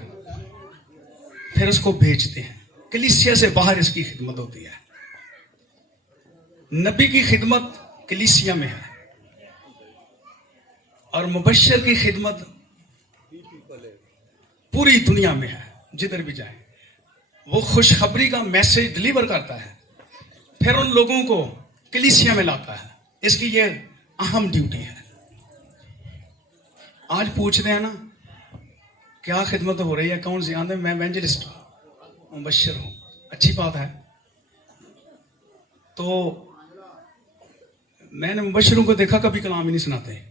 फिर उसको भेजते हैं, कलीसिया से बाहर इसकी खिदमत होती है। नबी की खिदमत कलीसिया में है, और मुबश्शिर की खिदमत पूरी दुनिया में है, जिधर भी जाए वो खुशखबरी का मैसेज डिलीवर करता है, फिर उन लोगों को कलीसिया में लाता है। इसकी ये अहम ड्यूटी है। आज पूछते हैं ना, क्या खिदमत हो रही है, कौन सी आंदे, मैं एवेंजलिस्ट हूं, मुबश्शिर हूं, अच्छी बात है। तो मैंने मुबश्शिरों को देखा कभी कलाम ही नहीं सुनाते,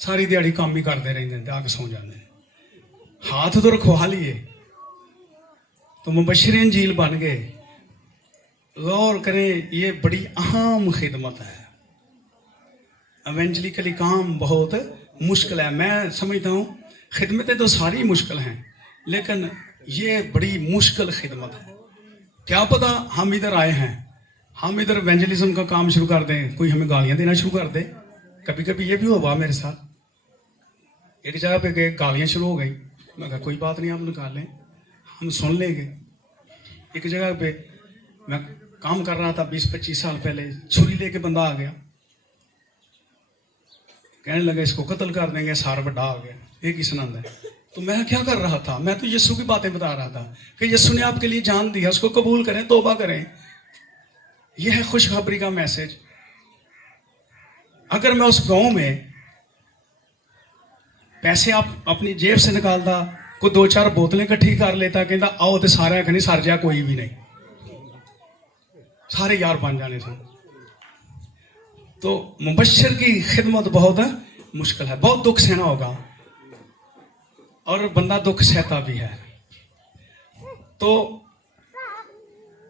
सारी दिहाड़ी काम ही करते रहते, आके सौ जाते। हाथ तो रखवा लिए तो मुबश्शिर इंजील बन गए। गौर करें, ये बड़ी अहम खिदमत है। एवेंजलिकली काम बहुत मुश्किल है। मैं समझता हूँ खिदमतें तो सारी मुश्किल हैं, लेकिन ये बड़ी मुश्किल खिदमत है। क्या पता हम इधर आए हैं, हम इधर एवेंजलिज्म का काम शुरू कर दें, कोई हमें गालियां देना शुरू कर दे। कभी कभी ये भी हुआ मेरे साथ, एक जगह पे गए, गालियां शुरू हो गई। मैं कहा कोई बात नहीं, आप निकाल लें, हम सुन लेंगे। एक जगह पे मैं काम कर रहा था 20-25 साल पहले, छुरी लेके बंदा आ गया, कहने लगा इसको कत्ल कर देंगे, सारा बड़ा आ गया, एक ही सुनंद है। तो मैं क्या कर रहा था, मैं तो यीशु की बातें बता रहा था कि यीशु ने आपके लिए जान दिया, उसको कबूल करें, तौबा करें। यह है खुशखबरी का मैसेज। अगर मैं उस गांव में पैसे आप अपनी जेब से निकालता, कोई 2-4 बोतलें इकट्ठी कर लेता, कहता आओ तो सारे कहीं सर जा, कोई भी नहीं, सारे यार बन जाने से। तो मुबश्शिर की खिदमत बहुत मुश्किल है, बहुत दुख सहना होगा, और बंदा दुख सहता भी है। तो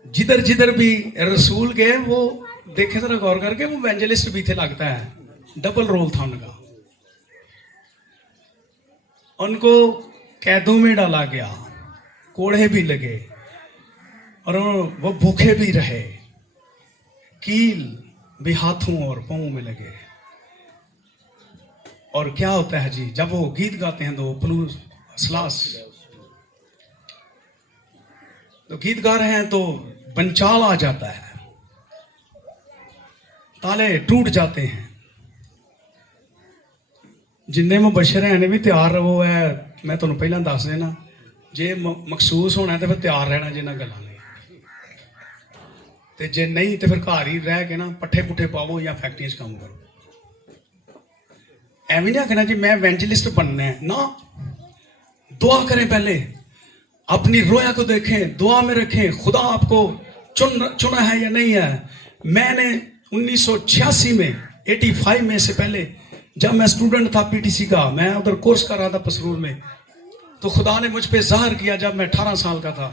जिधर जिधर भी रसूल गए, वो देखे जरा गौर करके, वो एवेंजलिस्ट भी थे, लगता है डबल रोल था उनका। उनको कैदों में डाला गया, कोड़े भी लगे, और वो भूखे भी रहे, कील भी हाथों और पांवों में लगे। और क्या होता है जी, जब वो गीत गाते हैं तो प्लूस स्लास, तो गीत गा रहे हैं, तो पंचाल आ जाता है, ताले टूट जाते हैं। जिन्ने मुबशर हैं ने भी तैयार रहो है, मैं तुहानू पहला दस देना, जे मखसूस होना तो फिर तैयार रहना जिन्हां गल्लां लई, ते जे नहीं तो फिर घर ही रह के ना पट्ठे पुट्ठे पावो या फैक्ट्रियां च काम करो। एवं नहीं आखना जी मैं इवेंजलिस्ट बनना है ना, दुआ करें पहले, अपनी रोया को देखें, दुआ में रखें, खुदा आपको चुना है या नहीं है। मैंने 1986 में 85 में से पहले जब मैं स्टूडेंट था पीटीसी का, मैं उधर कोर्स कर रहा था पसरूर में, तो खुदा ने मुझ पे ज़ाहिर किया। जब मैं 18 साल का था,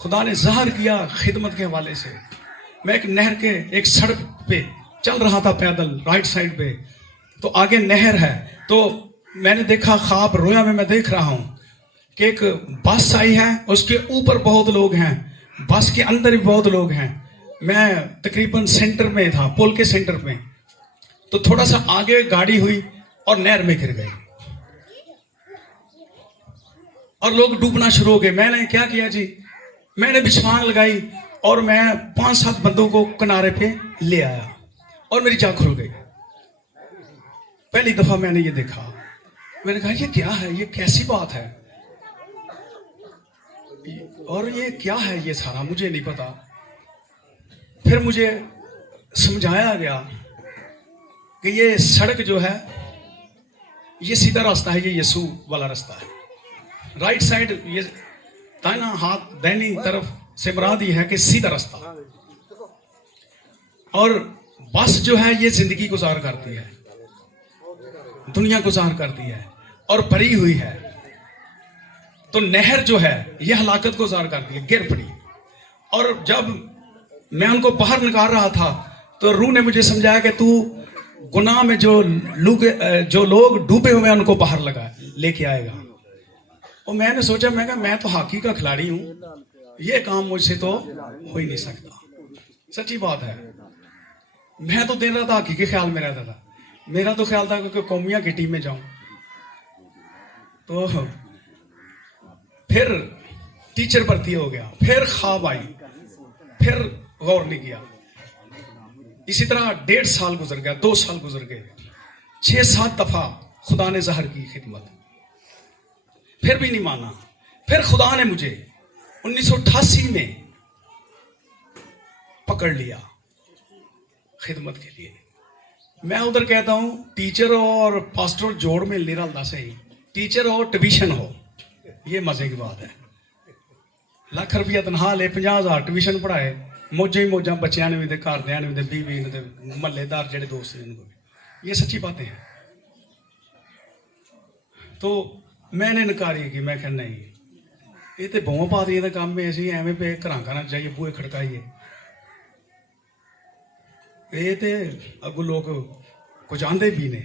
खुदा ने ज़ाहिर किया खिदमत के हवाले से। मैं एक नहर के एक सड़क पे चल रहा था पैदल, राइट साइड पे, तो आगे नहर है, तो मैंने देखा ख्वाब, रोया में मैं देख रहा हूं कि एक बस आई है, उसके ऊपर बहुत लोग हैं, बस के अंदर भी बहुत लोग हैं। मैं तकरीबन सेंटर में था, पुल के सेंटर में, तो थोड़ा सा आगे गाड़ी हुई और नहर में गिर गई और लोग डूबना शुरू हो गए। मैंने क्या किया जी, मैंने भी छलांग लगाई और मैं 5-7 बंदों को किनारे पे ले आया और मेरी जान खुल गई। पहली दफा मैंने ये देखा, मैंने कहा ये क्या है, ये कैसी बात है, और ये क्या है, ये सारा मुझे नहीं पता। फिर मुझे समझाया गया कि ये सड़क जो है ये सीधा रास्ता है, ये यीशु वाला रास्ता है। राइट साइड ये दाहिना हाथ दाहिनी तरफ से मुराद ये है कि सीधा रास्ता, और बस जो है ये जिंदगी गुजार करती है, दुनिया गुजार करती है और भरी हुई है। तो नहर जो है ये हलाकत गुजार करती है, गिर पड़ी। और जब मैं उनको बाहर निकाल रहा था तो रूह ने मुझे समझाया कि तू गुनाह में जो लोग डूबे हुए हैं उनको बाहर लेके आएगा। और मैंने सोचा, मैं तो हॉकी का खिलाड़ी हूं, ये काम मुझसे तो हो ही नहीं सकता। सच्ची बात है, मैं तो दिन रात हॉकी के ख्याल में रहता था। मेरा तो ख्याल था कि कौमिया की टीम में जाऊं। तो फिर टीचर भर्ती हो गया, फिर ख्वाब आई, फिर गौर नहीं किया। इसी तरह 1.5 साल गुजर गया, 2 साल गुजर गए, 6-7 दफा खुदा ने ज़हर की खिदमत, फिर भी नहीं माना। फिर खुदा ने मुझे 1988 में पकड़ लिया खिदमत के लिए। मैं उधर कहता हूं टीचर और पास्टर जोड़ में नहीं रलता सही, टीचर हो ट्यूशन हो, ये मजे की बात है। लाख रुपया तनखा ले, 50,000 ट्यूशन पढ़ाए, मौजा ही मौजा बच्चों ने भी, घरदियां ने भी, बीवी ने, महल्लेदार जेडे दोस्त ने, ये सच्ची बातें हैं। तो मैंने इनकारी की, मैं कहा नहीं, ये तो बहुआ पा दिए काम में, असं एवं पे घर जाइए बूहे खड़काइए, ये तो अगू लोग कुछ आंदे भी ने।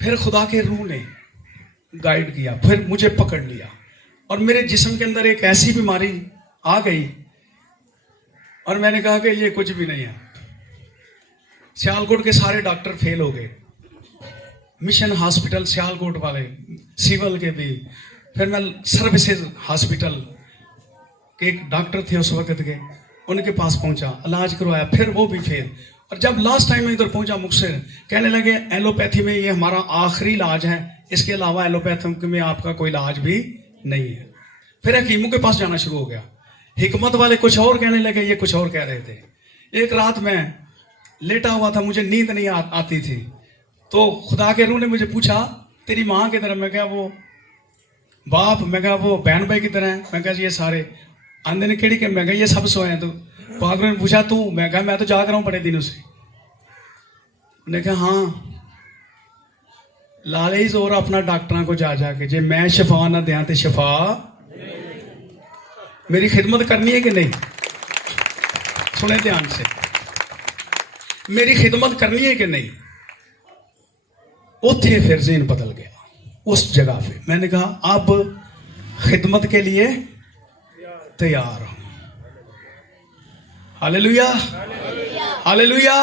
फिर खुदा के रूह ने गाइड किया, फिर मुझे पकड़ लिया और मेरे जिस्म के अंदर एक ऐसी बीमारी आ गई और मैंने कहा कि ये कुछ भी नहीं है। सियालकोट के सारे डॉक्टर फेल हो गए, मिशन हॉस्पिटल सियालकोट वाले, सिविल के भी। फिर मैं सर्विसेज हॉस्पिटल के एक डॉक्टर थे उस वक्त के, उनके पास पहुंचा, इलाज करवाया, फिर वो भी फेल। और जब लास्ट टाइम में इधर पहुंचा मुझसे कहने लगे एलोपैथी में ये हमारा आखिरी इलाज है, इसके अलावा एलोपैथी में आपका कोई इलाज भी नहीं है। फिर हकीमों के पास जाना शुरू हो गया, हिकमत वाले कुछ और कहने लगे, ये कुछ और कह रहे थे। एक रात मैं लेटा हुआ था, मुझे नींद नहीं आती थी, तो खुदा के रूह ने मुझे पूछा तेरी माँ की तरह? मैं क्या वो बाप, मैं क्या वो बहन भाई की तरह है? मैं क्या ये सारे आंदे ने केड़ी के? मैं क्या ये सब सोए हैं? तो पागल ने पूछा तू? मैं क्या मैं तो जाग रहा हूं बड़े दिनों से। उन्हें कहा हाँ, लाले ही जोर अपना डॉक्टर को जा जाके, जे मैं शफा ना दिया तो शफा मेरी खिदमत करनी है कि नहीं? सुने ध्यान से, मेरी खिदमत करनी है कि नहीं? उथे फिर ज़हन बदल गया। उस जगह पे मैंने कहा अब खिदमत के लिए तैयार हूं। Hallelujah, hallelujah,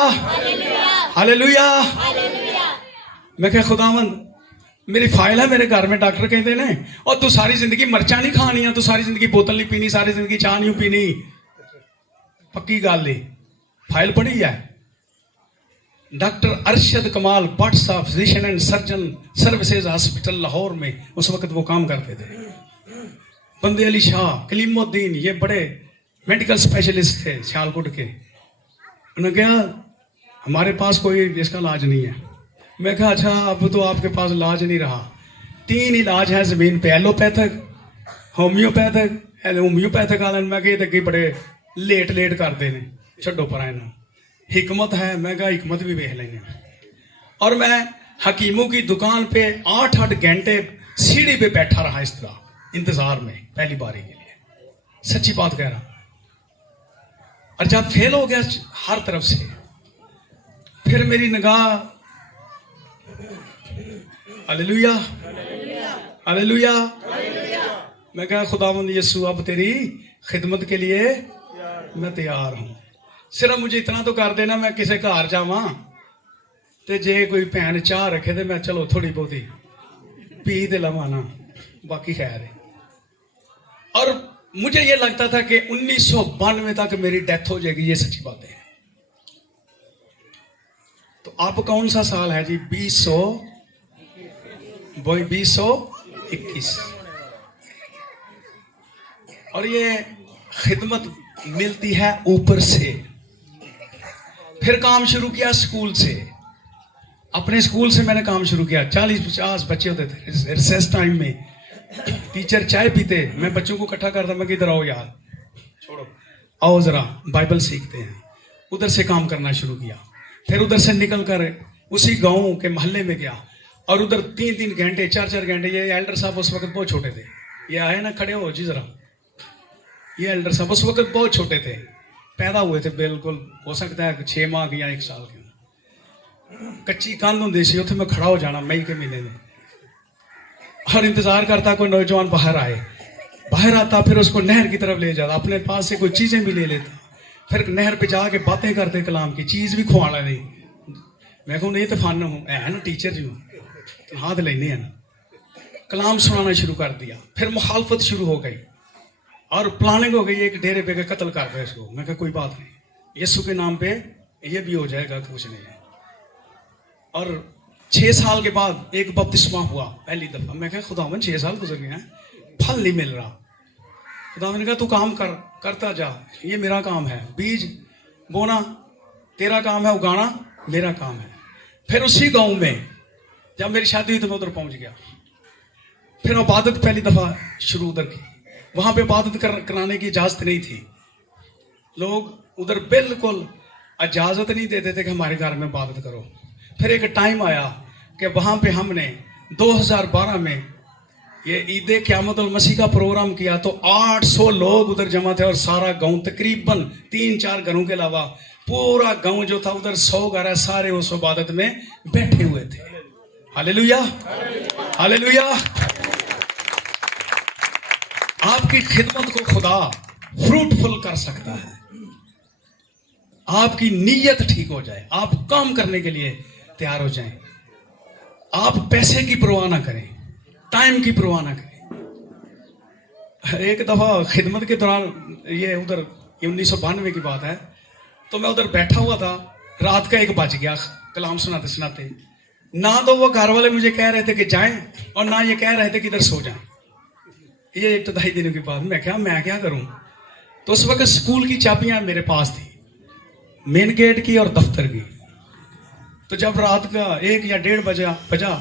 hallelujah. मैं क्या खुदावंद, मेरी फाइल है मेरे घर में, डॉक्टर कहते ने और तू सारी जिंदगी मर्चा नहीं खानी, तू सारी जिंदगी बोतल नहीं पीनी, सारी जिंदगी चाह नहीं पीनी, पक्की गल है, फाइल पढ़ी है। डॉक्टर अरशद कमाल भट्ट साहब, physician and surgeon services hospital Lahore में उस वक्त वो काम करते थे। बंदे अली शाह, कलीमुद्दीन, ये बड़े मेडिकल स्पेशलिस्ट थे सियालकोट के। उन्होंने कहा हमारे पास कोई इसका इलाज नहीं है। मैं कहा अच्छा, अब तो आपके पास इलाज नहीं रहा। 3 इलाज है जमीन पे, एलोपैथिक, होम्योपैथिक, होम्योपैथिक आलन। मैं कहा अगे बड़े लेट करते हैं, छो पर आए ना। हिकमत है, मैं कहा हिकमत भी वेख लेंगे। और मैं हकीमों की दुकान पे 8-8 घंटे सीढ़ी पे बैठा रहा इस तरह इंतजार में, पहली बारी के लिए, सच्ची बात कह रहा। और जब फेल हो गया हर तरफ से, फिर मेरी निगाह, हालेलुया हालेलुया, मैं कहा खुदावंद यीशु अब तेरी खिदमत के लिए मैं तैयार हूं। सिर्फ मुझे इतना तो कर देना, मैं किसी घर जावा ते जे कोई भैन चाह रखे तो मैं चलो थोड़ी बहुती पी दे लवा ना, बाकी खैर है। और मुझे ये लगता था कि 1992 तक मेरी डेथ हो जाएगी, ये सच्ची बात है। तो अब कौन सा साल है जी? 2021। और ये खिदमत मिलती है ऊपर से। फिर काम शुरू किया स्कूल से, अपने स्कूल से मैंने काम शुरू किया। 40-50 बच्चे होते थे रिसेस टाइम में। टीचर चाय पीते, मैं बच्चों को इकट्ठा करता, मैं किधर आओ यार, छोड़ो, आओ जरा बाइबल सीखते हैं। उधर से काम करना शुरू किया। फिर उधर से निकल कर उसी गांव के मोहल्ले में गया और उधर 3-3 घंटे 4-4 घंटे। ये एल्डर साहब उस वक्त बहुत छोटे थे, ये आए ना, खड़े हो जी जरा। ये एल्डर साहब उस वक्त बहुत छोटे थे, पैदा हुए थे बिल्कुल, हो सकता है 6 माह या 1 साल के। कच्ची कंध होंदी सी, उत्थे मैं खड़ा हो जाना मई के महीने में और इंतजार करता कोई नौजवान बाहर आए। बाहर आता, फिर उसको नहर की तरफ ले जाता, अपने पास से कोई चीजें भी ले लेता, फिर नहर पे जाके बातें करते कलाम की, चीज भी खुआना नहीं। मैं कहूँ नहीं तो फन हूँ, है ना टीचर जी तो हाथ लेने है ना। कलाम सुनाना शुरू कर दिया। फिर मुखालफत शुरू हो गई और प्लानिंग हो गई, एक डेरे पे कत्ल कर दो इसको। मैं कहा कोई बात नहीं, यीशु के नाम पे ये भी हो जाएगा, कुछ नहीं है। और 6 साल के बाद एक बपतिस्मा हुआ पहली दफा। मैं कहा खुदावन 6 साल गुजर गए हैं, फल नहीं मिल रहा। खुदावन ने कहा तू काम करता जा, ये मेरा काम है। बीज बोना तेरा काम है, उगाना मेरा काम है। फिर उसी गांव में जब मेरी शादी हुई तो मैं उधर पहुंच गया। फिर इबादत पहली दफा शुरू उधर की। वहां पे इबादत कराने की इजाजत नहीं थी, लोग उधर बिल्कुल इजाजत नहीं देते थे कि हमारे घर में इबादत करो। फिर एक टाइम आया कि वहां पे हमने 2012 में ये ईद क़यामतुल मसीह का प्रोग्राम किया, तो 800 लोग उधर जमा थे और सारा गांव, तकरीबन 3-4 घरों के अलावा पूरा गांव जो था उधर 100 घर है, सारे उस इबादत में बैठे हुए थे। Hallelujah hallelujah. आपकी खिदमत को खुदा फ्रूटफुल कर सकता है। आपकी नीयत ठीक हो जाए, आप काम करने के लिए तैयार हो जाएं, आप पैसे की परवाह ना करें, टाइम की परवाह ना करें। एक दफा खिदमत के दौरान, ये उधर 1992 की बात है, तो मैं उधर बैठा हुआ था, रात का 1 बज गया कलाम सुनाते सुनाते। ना तो वो घर वाले मुझे कह रहे थे कि जाएं और ना ये कह रहे थे कि इधर सो जाएं। ये 1-2 दिनों के बाद मैं क्या करूं। तो उस वक्त स्कूल की चाबियां मेरे पास थी, मेन गेट की और दफ्तर की। तो जब रात का 1 या 1:30 बजा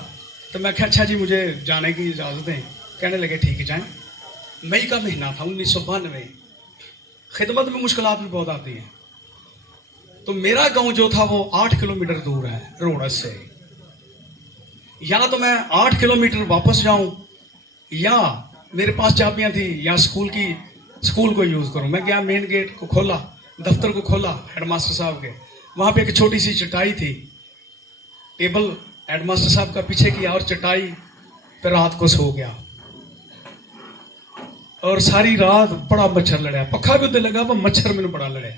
तो मैं क्या अच्छा जी मुझे जाने की इजाजत दें। कहने लगे ठीक है जाएं। मई का महीना था 1992। खिदमत में मुश्किलात भी बहुत आती हैं। तो मेरा गांव जो था वो 8 किलोमीटर दूर है रोड से। या तो मैं 8 किलोमीटर वापस जाऊं या मेरे पास चाबियां थी या स्कूल को यूज करूं। मैं गया, मेन गेट को खोला, दफ्तर को खोला हेडमास्टर साहब के। वहां पे एक छोटी सी चटाई थी, टेबल हेडमास्टर साहब का पीछे किया और चटाई पे रात को सो गया। और सारी रात बड़ा मच्छर लड़ा, पखा भी उधर लगा पर मच्छर मैंने बड़ा लड़े,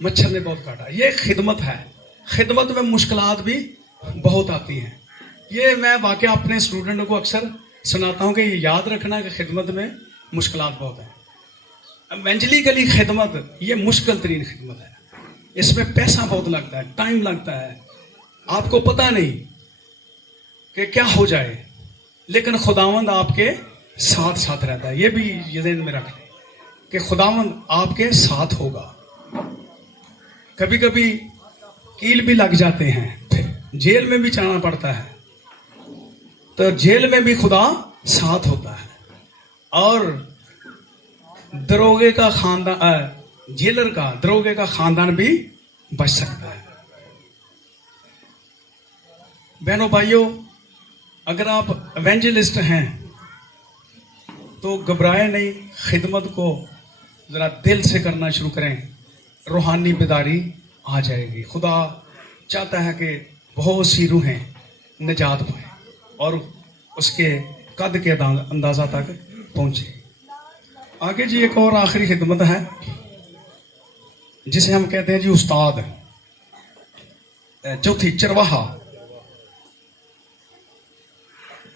मच्छर ने बहुत काटा। ये खिदमत है। खिदमत में मुश्किलात भी बहुत आती हैं। ये मैं वाकया अपने स्टूडेंटों को अक्सर सुनाता हूं कि ये याद रखना कि खिदमत में मुश्किलात बहुत है। इवेंजलिकली खिदमत ये मुश्किल तरीन खिदमत है। इसमें पैसा बहुत लगता है, टाइम लगता है, आपको पता नहीं कि क्या हो जाए, लेकिन खुदावंद आपके साथ साथ रहता है। ये भी ये ज़हन में रख लें कि खुदावंद आपके साथ होगा। कभी कभी कील भी लग जाते हैं, फिर जेल में भी जाना पड़ता है, तो जेल में भी खुदा साथ होता है। और दरोगे का खानदान, जेलर का, दरोगे का खानदान भी बच सकता है। बहनों भाइयों, अगर आप एवेंजलिस्ट हैं तो घबराए नहीं, खिदमत को जरा दिल से करना शुरू करें, रूहानी बेदारी आ जाएगी। खुदा चाहता है कि बहुत सी रूहें निजात पाएं और उसके कद के अंदाजा तक पहुंचे। आगे जी एक और आखिरी खिदमत है जिसे हम कहते हैं जी उस्ताद। चौथी, चरवाहा।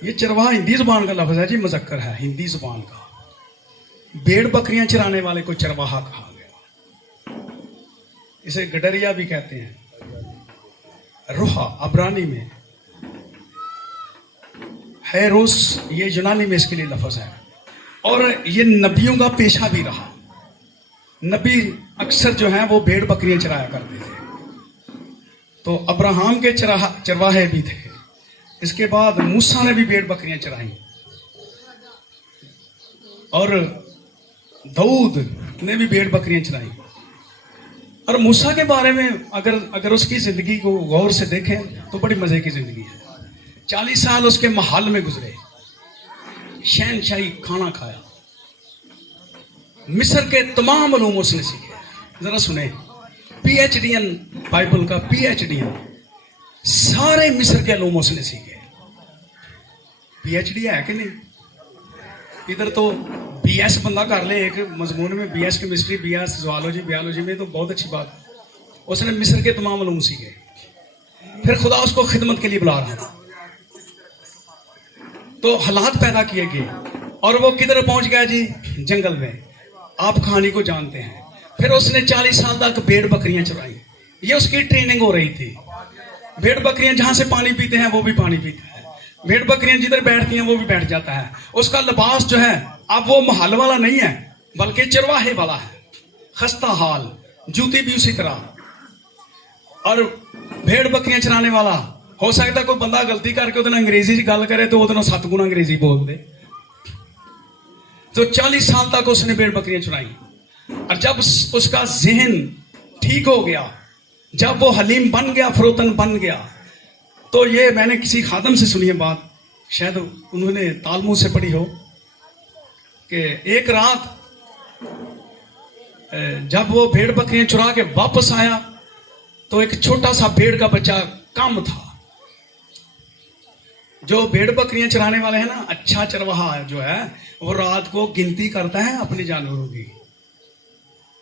ये चरवाहा हिंदी जुबान का लफ्ज है जी, मुज़क्कर है हिंदी जुबान का। भेड़ बकरियां चराने वाले को चरवाहा कहा गया। इसे गडरिया भी कहते हैं। रुहा अब्रानी में है, रोस ये यूनानी में इसके लिए लफ्ज है। और ये नबियों का पेशा भी रहा। नबी अक्सर जो है वो भेड़ बकरियां चराया करते थे। तो अब्राहम के चरवाहे भी थे। इसके बाद मूसा ने भी भेड़ बकरियां चराई और दाऊद ने भी भेड़ बकरियां चराई। और मूसा के बारे में अगर उसकी जिंदगी को गौर से देखें तो बड़ी मजे की जिंदगी है। 40 साल उसके महल में गुजरे, शहनशाही खाना खाया, मिस्र के तमाम उलूम उसने सीखे। जरा सुने, PhD बाइबल का PhD सारे मिस्र के उलूम उसने सीखे। PhD है कि नहीं? इधर तो BS बंदा कर ले एक मजमून में, BS chemistry, BS zoology, biology में, तो बहुत अच्छी बात है। उसने मिस्र के तमाम उलूम सीखे। फिर खुदा उसको खिदमत के लिए बुला रहा था, तो हालात पैदा किए गए और वो किधर पहुंच गया जी? जंगल में। आप कहानी को जानते हैं। फिर उसने 40 साल तक भेड़ बकरियां चराई। ये उसकी ट्रेनिंग हो रही थी। भेड़ बकरियां जहां से पानी पीते हैं वो भी पानी पीते हैं, भेड़ बकरियां जिधर बैठती हैं वो भी बैठ जाता है। उसका लिबास जो है अब वो महल वाला नहीं है बल्कि चरवाहे वाला है। खस्ता हाल, जूती भी उसी तरह। और भेड़ बकरियां चराने वाला, हो सकता कोई बंदा गलती करके उधर अंग्रेजी च गल करे तो उधर 7 गुना अंग्रेजी बोल दे। तो 40 साल तक उसने भेड़ बकरियां चुराई। और जब उसका जहन ठीक हो गया, जब वो हलीम बन गया, फरोतन बन गया, तो ये मैंने किसी खादम से सुनी है बात, शायद उन्होंने तालमुद से पढ़ी हो, कि एक रात जब वो भेड़ बकरियां चुरा के वापस आया तो एक छोटा सा भेड़ का बच्चा कम था। जो भेड़ बकरियां चराने वाले हैं ना, अच्छा चरवाहा जो है वो रात को गिनती करता है अपने जानवरों की,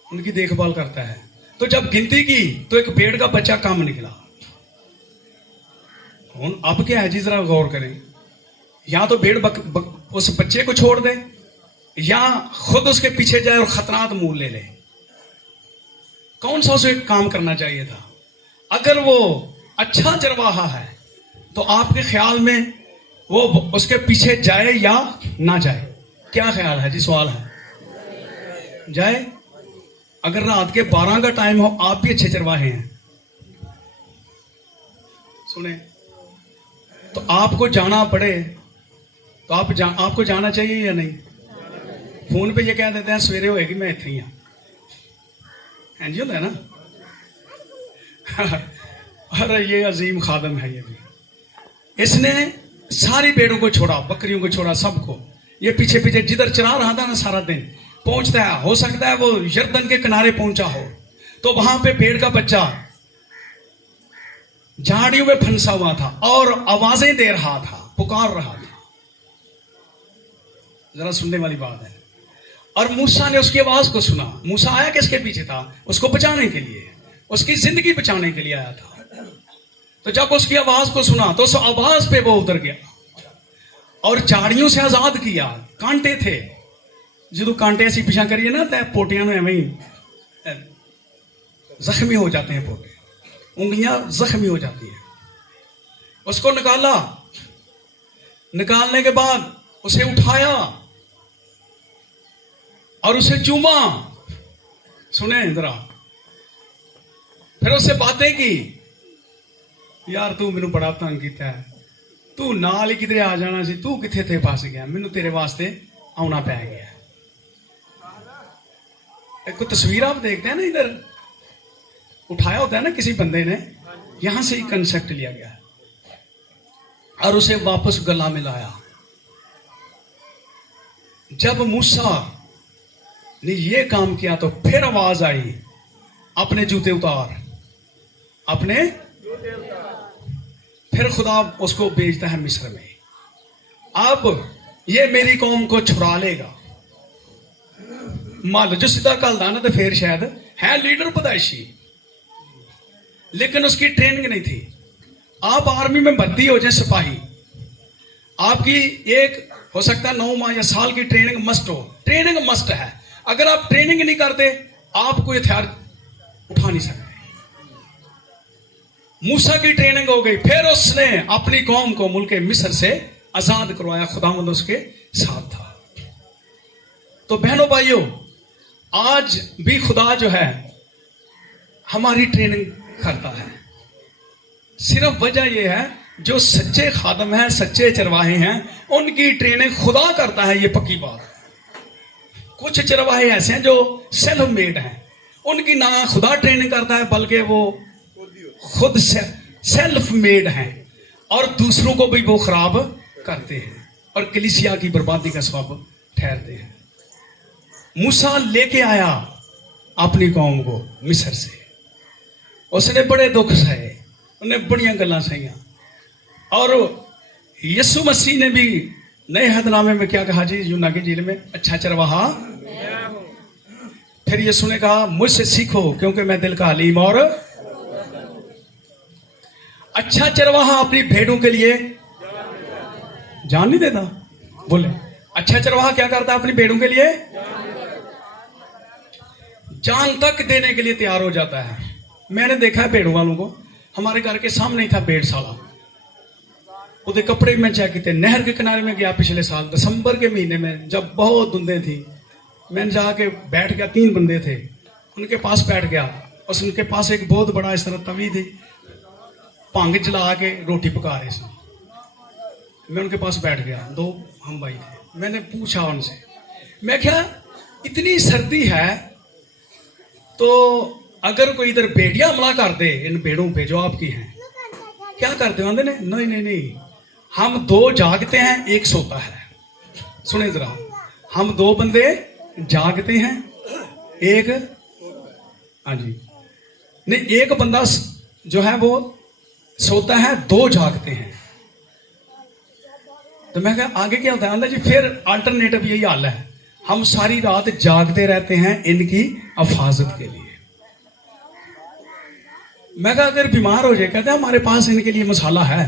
उनकी देखभाल करता है। तो जब गिनती की तो एक भेड़ का बच्चा कम निकला। अब क्या है जी, जरा गौर करें। या तो भेड़ उस बच्चे को छोड़ दे या खुद उसके पीछे जाए और खतरात मूल ले ले। कौन सा उसे काम करना चाहिए था? अगर वो अच्छा चरवाहा है तो आपके ख्याल में वो उसके पीछे जाए या ना जाए? क्या ख्याल है जी? सवाल है, जाए। अगर रात के 12 का टाइम हो, आप भी अच्छे चरवाहे हैं, सुने, तो आपको जाना पड़े तो आपको जाना चाहिए या नहीं? फोन पे ये कह देते हैं सवेरे होएगी मैं इत्थे ही हाँ जी, होता है ना। अरे ये अजीम खादम है। ये भी इसने सारी भेड़ों को छोड़ा, बकरियों को छोड़ा, सबको। ये पीछे पीछे जिधर चरा रहा था ना सारा दिन, पहुंचता है, हो सकता है वो यर्दन के किनारे पहुंचा हो, तो वहां पे भेड़ का बच्चा झाड़ियों में फंसा हुआ था और आवाजें दे रहा था, पुकार रहा था। जरा सुनने वाली बात है। और मूसा ने उसकी आवाज को सुना। मूसा आया किसके पीछे था? उसको बचाने के लिए, उसकी जिंदगी बचाने के लिए आया था। तो जब उसकी आवाज को सुना तो उस आवाज पे वो उतर गया और झाड़ियों से आजाद किया। कांटे थे जो कांटे ऐसी पिछा करिए ना तो पोटियां में एवं ही जख्मी हो जाते हैं, पोटे उंगलियां जख्मी हो जाती हैं। उसको निकाला, निकालने के बाद उसे उठाया और उसे चूमा। सुने जरा, फिर उससे बातें की, यार तू मैनू बड़ा तंग किया है, तू नाल ही किधरे आ जाना सी, तू किथे थे फस गया, मैनू तेरे वास्ते आना पै गया। एक तस्वीर आप देखते हैं ना, इधर उठाया होता है ना किसी बंदे ने, यहां से ही कंसेप्ट लिया गया और उसे वापस गला में लाया। जब मूसा ने ये काम किया तो फिर आवाज आई, अपने जूते उतार, अपने फिर खुदा उसको भेजता है मिस्र में। अब ये मेरी कौम को छुड़ा लेगा। मान लो जो सीधा घलदा ना तो फिर शायद है लीडर पैदाइशी, लेकिन उसकी ट्रेनिंग नहीं थी। आप आर्मी में भर्ती हो जाए सिपाही, आपकी एक हो सकता है 9 माह या साल की ट्रेनिंग मस्ट हो, ट्रेनिंग मस्ट है। अगर आप ट्रेनिंग नहीं करते आप कोई हथियार उठा नहीं सकते। मूसा की ट्रेनिंग हो गई, फिर उसने अपनी कौम को मुल्क मिस्र से आजाद करवाया, खुदावंद उसके साथ था। तो बहनों भाइयों, आज भी खुदा जो है हमारी ट्रेनिंग करता है। सिर्फ वजह यह है जो सच्चे खादम हैं, सच्चे चरवाहे हैं, उनकी ट्रेनिंग खुदा करता है, ये पक्की बात। कुछ चरवाहे ऐसे हैं जो सेल्फ मेड हैं, उनकी ना खुदा ट्रेनिंग करता है बल्कि वो खुद सेल्फ मेड हैं और दूसरों को भी वो खराब करते हैं और कलीसिया की बर्बादी का सबब ठहरते हैं। मूसा लेके आया अपनी कौम को मिस्र से, उसने बड़े दुख सहे, उन्हें बड़िया गल्लां सहियां। और यीशु मसीह ने भी नए अहदनामे में क्या कहा जी, यूना की झील में, अच्छा चरवाहा। फिर यीशु ने कहा मुझसे सीखो क्योंकि मैं दिल का हलीम और अच्छा चरवाहा अपनी भेड़ों के लिए जान नहीं देता। बोले अच्छा चरवाहा क्या करता है अपनी भेड़ों के लिए? जान तक देने के लिए तैयार हो जाता है। मैंने देखा है भेड़ों वालों को, हमारे घर के सामने ही था भेड़शाला, उधर कपड़े में चेक किए, नहर के किनारे में गया पिछले साल दिसंबर के महीने में जब बहुत धुंधे थी। मैंने जाके बैठ गया, 3 बंदे थे, उनके पास बैठ गया और उनके पास एक बहुत बड़ा इस तरह तवी थी, भांग जला के रोटी पका रहे थे। मैं उनके पास बैठ गया, 2 हम भाई थे। मैंने पूछा उनसे, मैं क्या इतनी सर्दी है तो अगर कोई इधर भेड़िया हमला कर दे इन भेड़ों पे जो आपकी हैं, क्या करते हो? नहीं नहीं नहीं नहीं, हम 2 जागते हैं, 1 सोता है। सुने जरा, हम 2 बंदे जागते हैं, 1 हाँ जी नहीं, 1 बंदा जो है वो सोता है, 2 जागते हैं। तो मैं कहा आगे क्या होता है? जी फिर अल्टरनेटिव यही हाल है, हम सारी रात जागते रहते हैं इनकी हिफाजत के लिए। मैं कहा अगर बीमार हो जाए, कहते हैं हमारे पास इनके लिए मसाला है।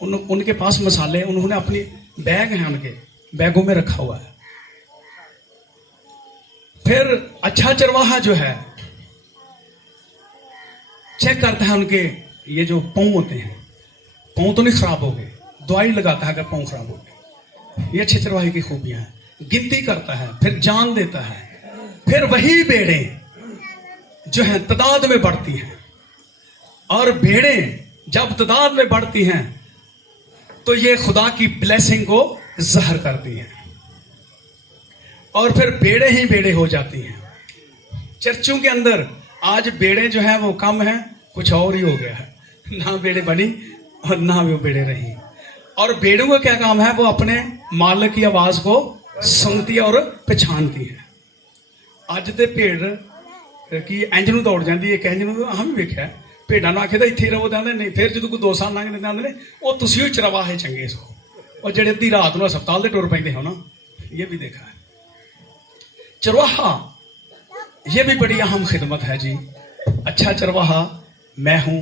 उनके पास मसाले, उन्होंने अपनी बैग हैं, उनके बैगों में रखा हुआ है। फिर अच्छा चरवाहा जो है चेक करता है उनके ये जो पाँव होते हैं, पाँव तो नहीं खराब हो गए, दवाई लगाता है अगर पाँव खराब हो गए। ये अच्छे चरवाहे की खूबियां हैं। गिनती करता है, फिर जान देता है। फिर वही भेड़ें जो है तादाद में बढ़ती हैं, और भेड़ें जब तादाद में बढ़ती हैं तो ये खुदा की ब्लेसिंग को ज़हर करती हैं और फिर बेड़े ही बेड़े हो जाती हैं। चर्चों के अंदर आज बेड़े जो हैं वो कम हैं, कुछ और ही हो गया है, ना बेड़े बनी और ना वो बेड़े रही। और बेड़ों का क्या काम है? वो अपने मालिक की आवाज को सुनती है और पहचानती है। ਅੱਜ ਤੇ ਭੇਡ ਕੀ ਇੰਜ ਨੂੰ ਦੌੜ ਜਾਂਦੀ ਹੈ, ਇੰਜ ਨੂੰ ਹਮ ਵੀ ਵੇਖਿਆ, ਭੇਡਾਂ ਨੂੰ ਆਖੇ ਤਾਂ ਇੱਥੇ ਰਹੋ, ਕਹਿੰਦੇ ਨਹੀਂ। ਫਿਰ ਜਦੋਂ ਕੋਈ 2 ਸਾਲ ਲੰਘ ਜਾਂਦੇ ਨੇ, ਉਹ ਤੁਸੀਂ ਹੀ ਚਰਵਾਹੇ ਚੰਗੇ ਸੋ, ਉਹ ਜਿਹੜੇ ਅੱਧੀ ਰਾਤ ਨੂੰ ਹਸਪਤਾਲ ਦੇ ਟੁਰ ਪੈਂਦੇ ਹੋ ਨਾ, ये भी देखा है। चरवाहा ये भी बड़ी अहम खिदमत है जी। अच्छा चरवाहा मैं हूं,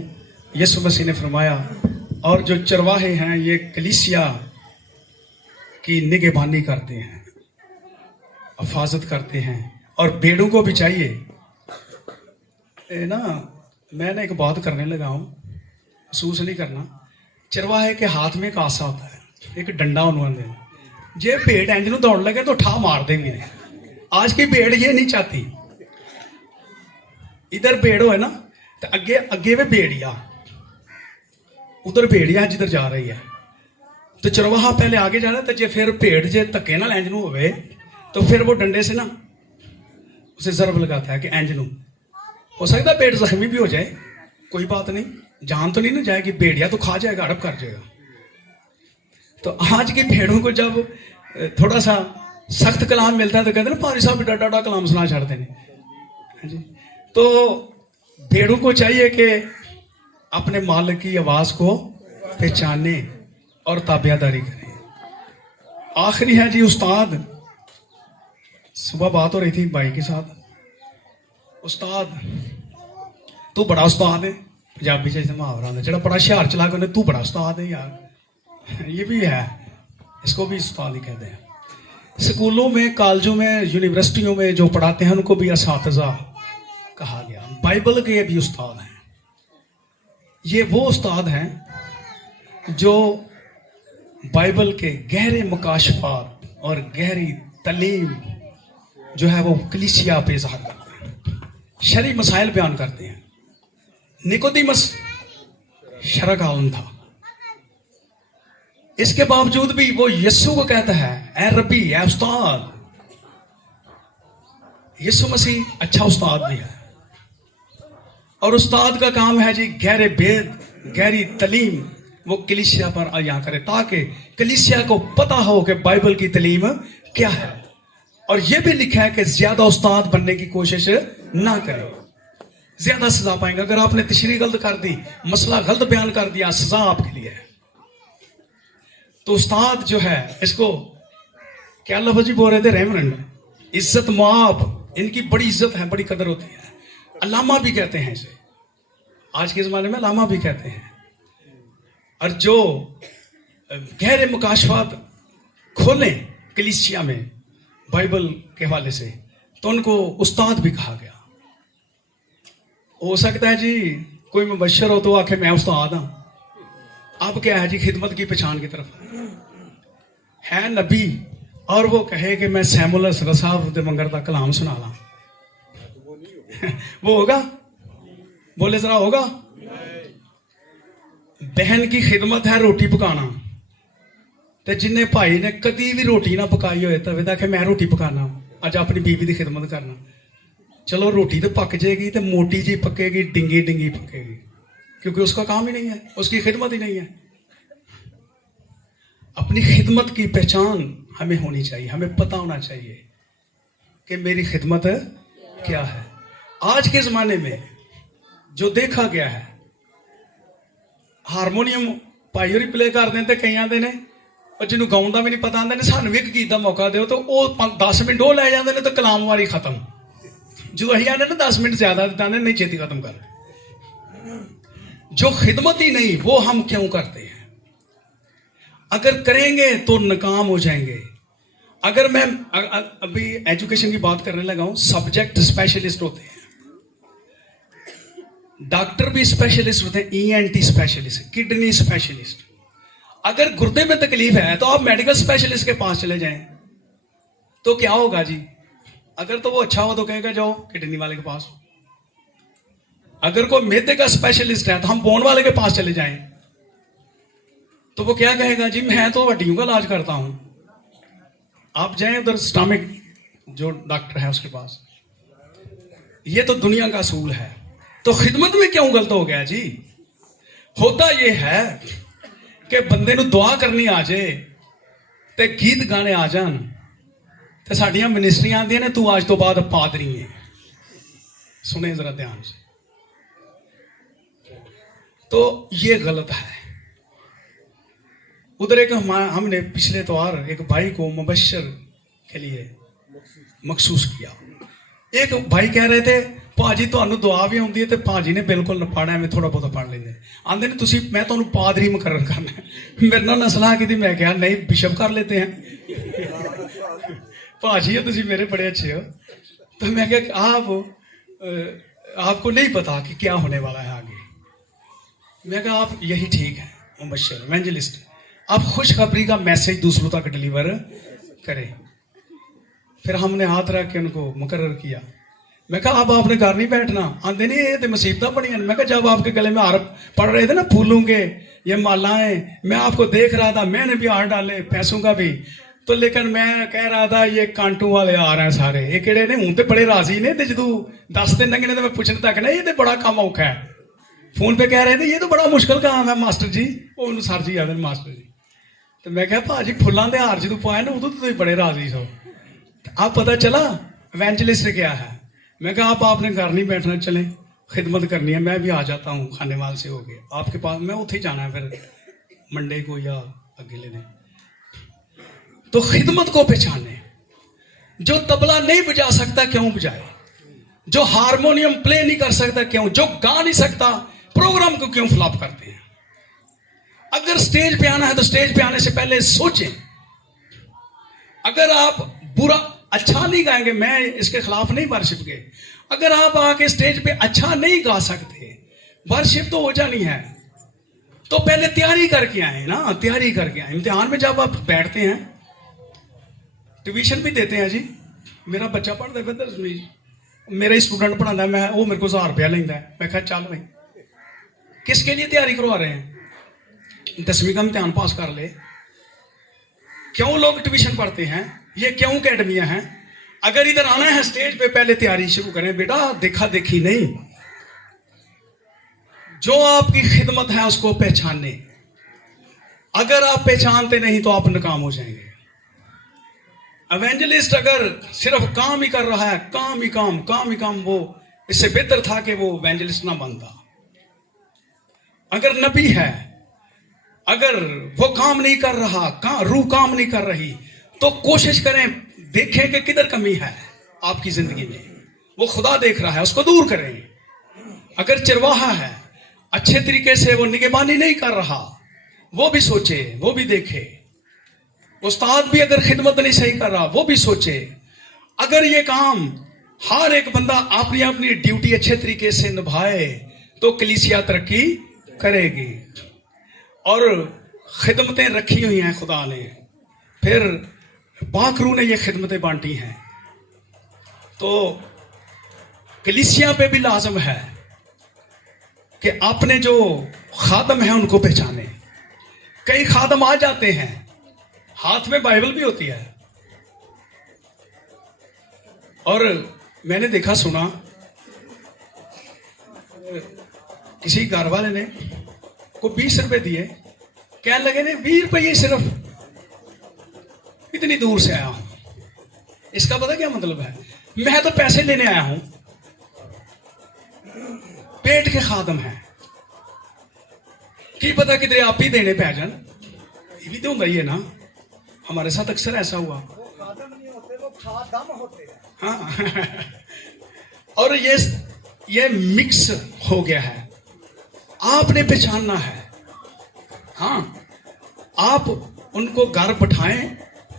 यीशु मसीह ने फरमाया। और जो चरवाहे हैं ये कलीसिया की निगहबानी करते हैं हिफाजत करते हैं और भेड़ों को भी चाहिए। ना मैं ना एक बात करने लगा हूँ, महसूस नहीं करना। चरवाहे के हाथ में एक आसा होता है, एक डंडा उन्होंने, जे भेड़ इंज नूं दौड़ लगे तो ठा मार देंगे। आज की भेड़ ये नहीं चाहती, इधर भेड़ हो ना तो अगे अगे में भेड़िया, उधर भेड़िया जिधर जा रही है, तो चरवाहा पहले आगे जाना, तो जे फिर भेड़ जे धक्के नाल इंज नूं होवे तो फिर वो डंडे से ना उसे जरब लगाता है कि इंज नूं। हो सकता है पेट जख्मी भी हो जाए, कोई बात नहीं, जान तो नहीं ना जाएगी, भेड़िया तो खा जाएगा, हड़प कर जाएगा। तो आज की भेड़ों को जब थोड़ा सा सख्त कलाम मिलता है तो कहते हैं ना पारी साहब डा डा कलाम सुना छाड़ते हैं जी। तो भेड़ों को चाहिए कि अपने मालिक की आवाज को पहचाने और ताबियादारी करें। आखिरी है जी उस्ताद। सुबह बात हो रही थी भाई के साथ, उस्ताद तू बड़ा उस्ताद है, पंजाबी से मुहावरा होता है, बड़ा शहर चला के तू बड़ा उस्ताद है यार, ये भी है, इसको भी उस्ताद ही कहते हैं। स्कूलों में, कॉलेजों में, यूनिवर्सिटियों में जो पढ़ाते हैं उनको भी असातिज़ा कहा गया। बाइबल के भी उस्ताद हैं। ये वो उस्ताद हैं जो बाइबल के गहरे मुकाशफात और गहरी तालीम जो है वो कलीसिया पे इज़हार करते हैं, शरई मसाइल बयान करते हैं। निकोदेमस शरक आलम था, इसके बावजूद भी वो यीशु को कहता है ए रब्बी, ए उस्ताद। यीशु मसीह अच्छा उस्ताद भी है, और उस्ताद का काम है जी गहरे भेद, गहरी तालीम वो कलीसिया पर आया करे, ताकि कलीसिया को पता हो कि बाइबल की तालीम क्या है। और यह भी लिखा है कि ज्यादा उस्ताद बनने की कोशिश ना करें, ज्यादा सजा पाएंगे। अगर आपने तशरीह गलत कर दी, मसला गलत बयान कर दिया, सजा आपके लिए है। तो उस्ताद जो है, इसको क्या लफ्ज़ जी बोल रहे थे रेवरेंड, इज्जत माप, इनकी बड़ी इज्जत है, बड़ी कदर होती है। अल्लामा भी कहते हैं इसे, आज के ज़माने में अल्लामा भी कहते हैं। और जो गहरे मुकाशफात खोलें कलीसिया में बाइबल के हवाले से, तो उनको उस्ताद भी कहा गया। हो सकता है जी कोई मुबशर हो तो आखे मैं उस्ताद हाँ। अब क्या है जी, खिदमत की पहचान की तरफ है नबी, और वो कहे कि मैं सैमुल असगर साहब दे मंगर का कलाम सुना ला, वो होगा? बोले जरा, होगा? बहन की खिदमत है रोटी पकाना, तो जिन्हें भाई ने कदी भी रोटी ना पकाई हो तवे दा कि मैं रोटी पकाना, अज अपनी बीवी की खिदमत करना। चलो रोटी तो पक जाएगी, तो मोटी जी पकेगी, डिंगी डिंगी पकेगी, क्योंकि उसका काम ही नहीं है, उसकी खिदमत ही नहीं है। अपनी खिदमत की पहचान हमें होनी चाहिए, हमें पता होना चाहिए कि मेरी खिदमत क्या है। आज के ज़माने में जो देखा गया है, हारमोनीयम भाई और प्ले कर दें तो कई आते ने, और जिन्होंने गाउन का भी नहीं पता आते ने, सानू एक गीत का मौका दो, तो वो 10 मिनट वो लै जाते हैं, तो कलाम वारी खत्म। जो अही आने ना 10 मिनट ज्यादा देते नहीं, छेती खत्म कर। जो खिदमत ही नहीं, वो हम क्यों करते हैं? अगर करेंगे तो नाकाम हो जाएंगे। अगर मैं अभी एजुकेशन की बात करने लगा हूं, सब्जेक्ट स्पेशलिस्ट होते हैं, डॉक्टर भी स्पेशलिस्ट होते हैं, ENT स्पेशलिस्ट, किडनी स्पेशलिस्ट। अगर गुर्दे में तकलीफ है तो आप मेडिकल स्पेशलिस्ट के पास चले जाएं, तो क्या होगा जी? अगर तो वो अच्छा हो तो कहेगा जाओ किडनी वाले के पास। अगर कोई मैदे का स्पेशलिस्ट है तो हम बोन वाले के पास चले जाएं, तो वो क्या कहेगा जी मैं तो हड्डियों का इलाज करता हूं, आप जाएं उधर स्टमक जो डॉक्टर है उसके पास। ये तो दुनिया का असूल है। तो खिदमत में क्यों गलत हो गया जी? होता यह है कि बंदे नूं दुआ करनी आ जाए ते गीत गाने आ जान, तो साड़ियां मिनिस्ट्रियां आंदियां ने तू आज तो बाद पादरी है। सुने जरा ध्यान से, तो ये गलत है। उधर एक हमने पिछले त्योहार एक भाई को मुबशर के लिए मखसूस किया। एक भाई कह रहे थे भाजी तुहानू दुआ भी आउंदी है, तो भाजी ने बिल्कुल ना पढ़ा, मैं थोड़ा बहुत पढ़ लेंगे। आंदे ने तुसी मैं तुहानू पादरी मुकर्रर करना है। मेरे नाल सलाह की थी, मैं कहा नहीं बिशप कर लेते हैं। भाजी हो तुम मेरे बड़े अच्छे हो। तो मैं क्या आपको नहीं पता कि क्या होने वाला है आगे। मैं कहा आप यही ठीक है मुबश्शिर इवेंजलिस्ट, आप खुशखबरी का मैसेज दूसरों तक डिलीवर करें। फिर हमने हाथ रख के उनको मुकर्रर किया। मैं कहा अब आपने घर नहीं बैठना, आंदे नहीं ये तो मुसीबत बड़ी है। मैं कहा जब आपके गले में हार पड़ रहे थे ना फूलों के, ये मालाएं, मैं आपको देख रहा था, मैंने भी हार डाले पैसों का भी, तो लेकिन मैं कह रहा था ये कांटू वाले आ रहे हैं सारे, ये केड़े ने हूं तो बड़े राजी ने, तो जदू 10 दिन लंघने तो मैं पूछने तक ना ये तो बड़ा काम औखा है। फोन पे कह रहे थे ये तो बड़ा मुश्किल काम है मास्टर जी, वो सर जी आते मास्टर जी। तो मैं कहा भाजी फुलों के हार जो पाए ना उदो तो तुम बड़े राजी सो। अब पता चला इवेंजलिस्ट क्या है। मैं कहा आप आपने घर नहीं बैठना, चले खिदमत करनी है, मैं भी आ जाता हूँ खानेवाल से होके आपके पास, मैं उठे जाना है फिर मंडे को या अगले दिन। तो खिदमत को पहचाने। जो तबला नहीं बजा सकता क्यों बजाए, जो हारमोनियम प्ले नहीं कर सकता क्यों, जो गा नहीं सकता प्रोग्राम को क्यों फ्लॉप करते हैं। अगर स्टेज पे आना है तो स्टेज पे आने से पहले सोचें। अगर आप बुरा अच्छा नहीं गाएंगे, मैं इसके खिलाफ नहीं वर्शिप के, अगर आप आके स्टेज पे अच्छा नहीं गा सकते, वर्शिप तो हो जानी है, तो पहले तैयारी करके आए ना, तैयारी करके आए। इम्तिहान में जब आप बैठते हैं, ट्यूशन भी देते हैं जी, मेरा बच्चा पढ़ता है 10वीं, मेरा स्टूडेंट पढ़ाता है, मैं वो मेरे को 1000 रुपया लेता है। मैं कहा चल भाई किसके लिए तैयारी करवा रहे हैं, 10वीं का इम्तिहान पास कर ले। क्यों लोग ट्यूशन पढ़ते हैं, ये क्यों अकेडमियां हैं। अगर इधर आना है स्टेज पे पहले तैयारी शुरू करें बेटा, देखा देखी नहीं। जो आपकी खिदमत है उसको पहचाने। अगर आप पहचानते नहीं तो आप नाकाम हो जाएंगे। एवेंजलिस्ट अगर सिर्फ काम ही कर रहा है, काम ही काम, वो इससे बेहतर था कि वो एवेंजलिस्ट ना बनता। अगर नबी है, अगर वो काम नहीं कर रहा, रूह काम नहीं कर रही, तो कोशिश करें, देखें कि किधर कमी है आपकी जिंदगी में। वो खुदा देख रहा है, उसको दूर करें। अगर चरवाहा है, अच्छे तरीके से वो निगहबानी नहीं कर रहा, वो भी सोचे, वो भी देखे। उस्ताद भी अगर खिदमत नहीं सही कर रहा, वो भी सोचे। अगर ये काम हर एक बंदा अपनी अपनी ड्यूटी अच्छे तरीके से निभाए तो कलीसिया तरक्की करेगी। और खिदमतें रखी हुई हैं खुदा ने, फिर पाकरू ने ये खिदमतें बांटी हैं, तो कलीसिया पे भी लाजम है कि आपने जो खादम है उनको पहचाने। कई खादम आ जाते हैं, हाथ में बाइबल भी होती है, और मैंने देखा सुना किसी घर वाले ने को 20 रुपए दिए, कहने लगे ने 20 रुपये सिर्फ, इतनी दूर से आया हूं। इसका पता क्या मतलब है, मैं तो पैसे लेने आया हूं। पेट के खादम है, की पता किधरे आप ही देने पे आ जान, ये भी तो है ना। हमारे साथ अक्सर ऐसा हुआ। वो खादम नहीं होते, वो खादम होते हैं। हाँ और ये मिक्स हो गया है, आपने पहचानना है। हाँ, आप उनको घर बैठाएं,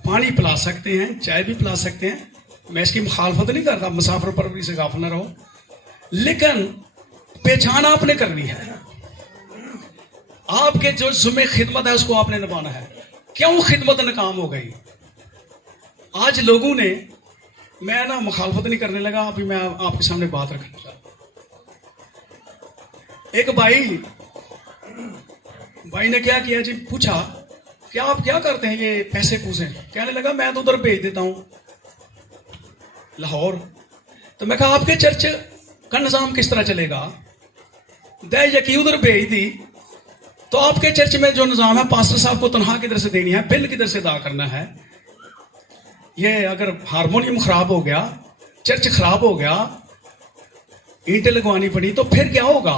पानी पिला सकते हैं, चाय भी पिला सकते हैं, मैं इसकी मुखालफत नहीं करता, मुसाफिर परवरी से गाफिल न रहो, लेकिन पहचान आपने करनी है। आपके जो जुम्मे खिदमत है उसको आपने निभाना है। क्यों खिदमत नाकाम हो गई आज लोगों ने, मैं ना मुखालफत नहीं करने लगा, अभी मैं आपके सामने बात रखना चाहता हूं। एक भाई ने क्या किया जी, पूछा कि आप क्या करते हैं ये पैसे पूसे, कहने लगा मैं तो उधर भेज देता हूं लाहौर। तो मैं कहा आपके चर्च का निजाम किस तरह चलेगा, दे यकी उधर भेज दी तो आपके चर्च में जो निजाम है, पास्टर साहब को तनख्वाह किधर से देनी है, बिल किधर से अदा करना है। ये अगर हारमोनियम खराब हो गया, चर्च खराब हो गया, ईंटें लगवानी पड़ी, तो फिर क्या होगा।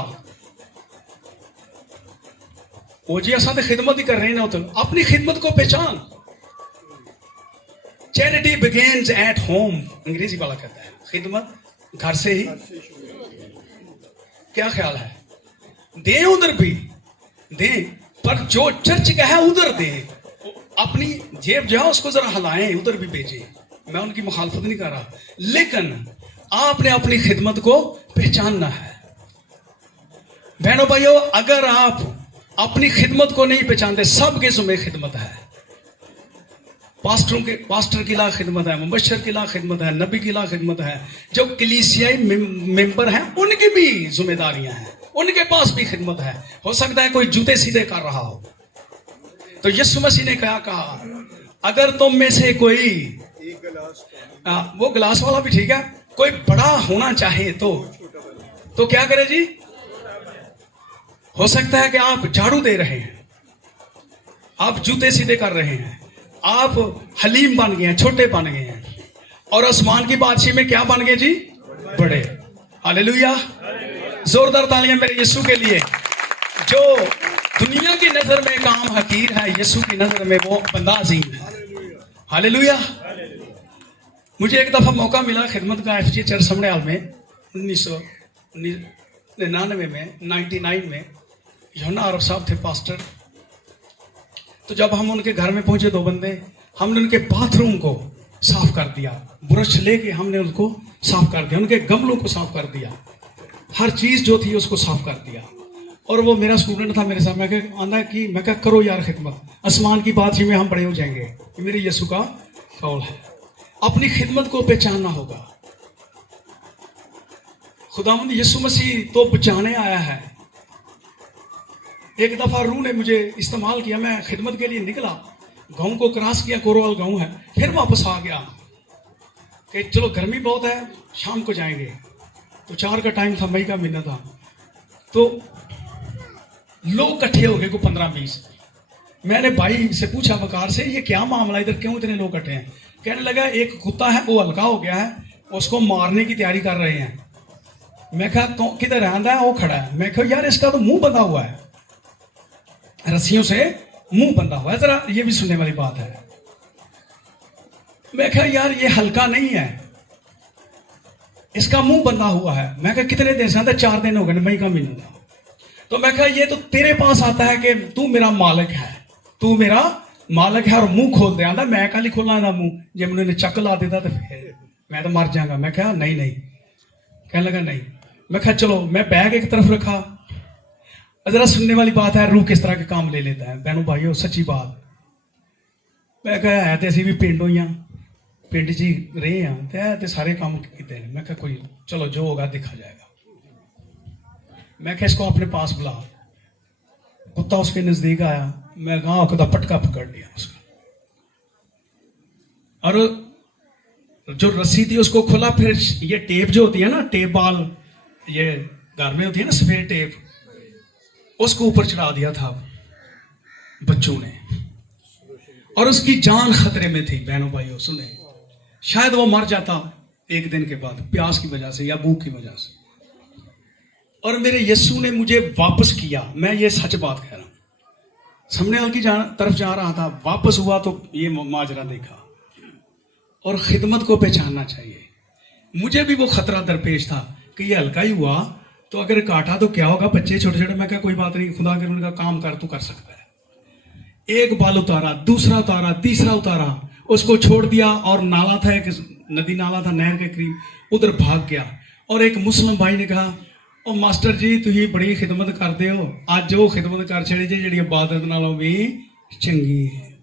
वो जी असा तो खिदमत ही कर रहे हैं, तो अपनी खिदमत को पहचान। चैरिटी बिगिंस एट होम, अंग्रेजी वाला कहता है, खिदमत घर से ही। क्या ख्याल है, दे उधर भी दे, पर जो चर्च का है उधर दे। अपनी जेब जो है उसको जरा हिलाएं, उधर भी भेजें। मैं उनकी मुखालफत नहीं कर रहा, लेकिन आपने अपनी खिदमत को पहचानना है। बहनों भाइयों, अगर आप अपनी खिदमत को नहीं पहचानते, सबके जुम्मे खिदमत है। पास्टर की ला खिदमत है, मुबशर की ला खिदमत है, नबी की ला खिदमत है। जो कलीसियाई मेंबर हैं उनकी भी जिम्मेदारियां हैं, उनके पास भी खिदमत है। हो सकता है कोई जूते सीधे कर रहा हो, तो यीशु मसीह ने क्या कहा, अगर तुम में से कोई वो गिलास वाला भी ठीक है, कोई बड़ा होना चाहे तो क्या करे जी। हो सकता है कि आप झाड़ू दे रहे हैं, आप जूते सीधे कर रहे हैं, आप हलीम बन गए हैं, छोटे बन गए हैं, और आसमान की बादशाही में क्या बन गए जी, बड़े। हालेलुया, जोरदार तालियां मेरे यीशु के लिए। जो दुनिया की नजर में काम हकीर है, यीशु की नजर में वो बंदा अजीम है। हालेलुया। मुझे एक दफा मौका मिला खिदमत का एफजी चर्च समड़याल में 1999 में 99 में। यूहन्ना अरब साहब थे पास्टर। तो जब हम उनके घर में पहुंचे, 2 बंदे, हमने उनके बाथरूम को साफ कर दिया, ब्रश लेके हमने उसको साफ कर दिया, उनके गमलों को साफ कर दिया, हर चीज जो थी उसको साफ कर दिया। और वो मेरा स्टूडेंट था मेरे साथ, मैं कहा आंदा कि मैं कहा करो यार खिदमत, आसमान की बादशाही में हम बड़े हो जाएंगे। ये मेरे यीशु का कौल है। अपनी खिदमत को पहचानना होगा। खुदावंद यीशु मसीह तो बचाने आया है। एक दफा रूह ने मुझे इस्तेमाल किया, मैं खिदमत के लिए निकला, गांव को क्रॉस किया, कोरोवाल गांव है, फिर वापस आ गया कि चलो गर्मी बहुत है, शाम को जाएंगे। तो 4 का टाइम था, मई का महीना था। तो लोग इकट्ठे हो गए को 15-20। मैंने भाई से पूछा वकार से, ये क्या मामला, इधर क्यों इतने लोग इकट्ठे हैं? कहने लगा एक कुत्ता है वो हल्का हो गया है, उसको मारने की तैयारी कर रहे हैं। मैं कहा किधर आंदा है? वो खड़ा है। मैं कहा यार इसका तो मुंह बंधा हुआ है, रस्सियों से मुंह बंधा हुआ है, जरा ये भी सुनने वाली बात है। मैं कहा यार ये हल्का नहीं है, इसका मुंह बंधा हुआ है। मैं कहा कितने दिन से? 4 दिन हो गए, मई का महीना था। तो मैं कहा ये तो तेरे पास आता है कि तू मेरा मालिक है, तू मेरा मालिक है और मुंह खोल दे। आंदा मैं कल ही खोलना था मुंह, जब मैंने चक ला देता तो फिर मैं तो मर जाऊंगा। मैं कहा नहीं नहीं। कहने लगा नहीं। मैं कहा चलो, मैं बैग एक तरफ रखा। जरा सुनने वाली बात है, रूह किस तरह के काम ले लेता है। बहनों भाइयों, सच्ची बात। मैं कहा है तो ਅਸੀਂ ਵੀ ਪਿੰਡੋਂ ਹੀ ਆ, ਪਿੰਡ 'ਚ ਹੀ ਰਹੇ ਆ ਤੇ सारे काम ਕੀਤੇ ਨੇ। मैं कहा कोई चलो जो होगा देखा जाएगा। मैं कहा इसको अपने पास बुला। कुत्ता उसके नजदीक आया, मैं गांव का पटका पकड़ लिया उसका, और जो रस्सी थी उसको खोला। फिर ये टेप जो होती है ना, टेप बाल ये घर में होती है ना, सफेद टेप, उसको ऊपर चढ़ा दिया था बच्चों ने, और उसकी जान खतरे में थी। बहनों भाइयों सुने, शायद वो मर जाता एक दिन के बाद, प्यास की वजह से या भूख की वजह से। और मेरे यीशु ने मुझे वापस किया। मैं ये सच बात कह रहा हूं। समड़याल की तरफ जा रहा था, वापस हुआ तो ये माजरा देखा। और खिदमत को पहचानना चाहिए। मुझे भी वो खतरा दरपेश था कि ये हल्का ही हुआ तो अगर काटा तो क्या होगा, बच्चे छोटे छोटे। मैं क्या कोई बात नहीं, खुदा के उनका काम कर, तू कर सकता है। एक बाल उतारा, दूसरा उतारा, तीसरा उतारा, उसको छोड़ दिया। और नाला था, एक नदी नाला था नहर के करीब, उधर भाग गया। और एक मुस्लिम भाई ने कहा, ओ मास्टर जी तुही बड़ी खिदमत करते हो, आज वो खिदमत कर छड़ी जी जी इबादत नालों भी चंगी है।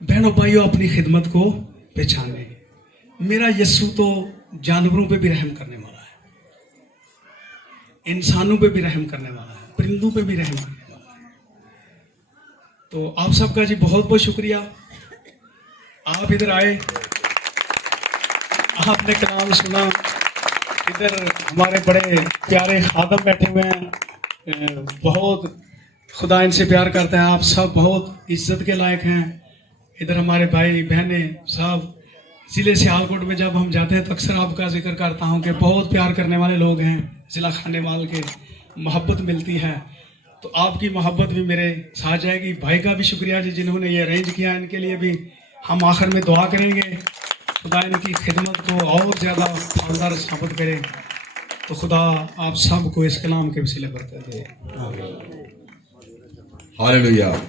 बहनों भाइयों, अपनी खिदमत को पहचाने। मेरा यीशु तो जानवरों पे भी रहम करने वाला है, इंसानों पे भी रहम करने वाला है, परिंदों पे भी रहम करने वाला है। तो आप सबका जी बहुत बहुत शुक्रिया, आप इधर आए, आपने कलाम सुना। इधर हमारे बड़े प्यारे खादम बैठे हुए हैं, बहुत खुदा इनसे प्यार करता है। आप सब बहुत इज्जत के लायक हैं। इधर हमारे भाई बहने साहब, जिले सियालकोट में जब हम जाते हैं तो अक्सर आपका जिक्र करता हूं कि बहुत प्यार करने वाले लोग हैं, जिला खानेवाल के, मोहब्बत मिलती है। तो आपकी मोहब्बत भी मेरे साथ जाएगी। भाई का भी शुक्रिया जी जिन्होंने ये अरेंज किया, इनके लिए भी हम आखिर में दुआ करेंगे, खुदा इनकी खिदमत को और ज़्यादा शानदार साबित करे। तो खुदा आप सबको इस कलाम के वसीले बरकत दे। हालेलुया।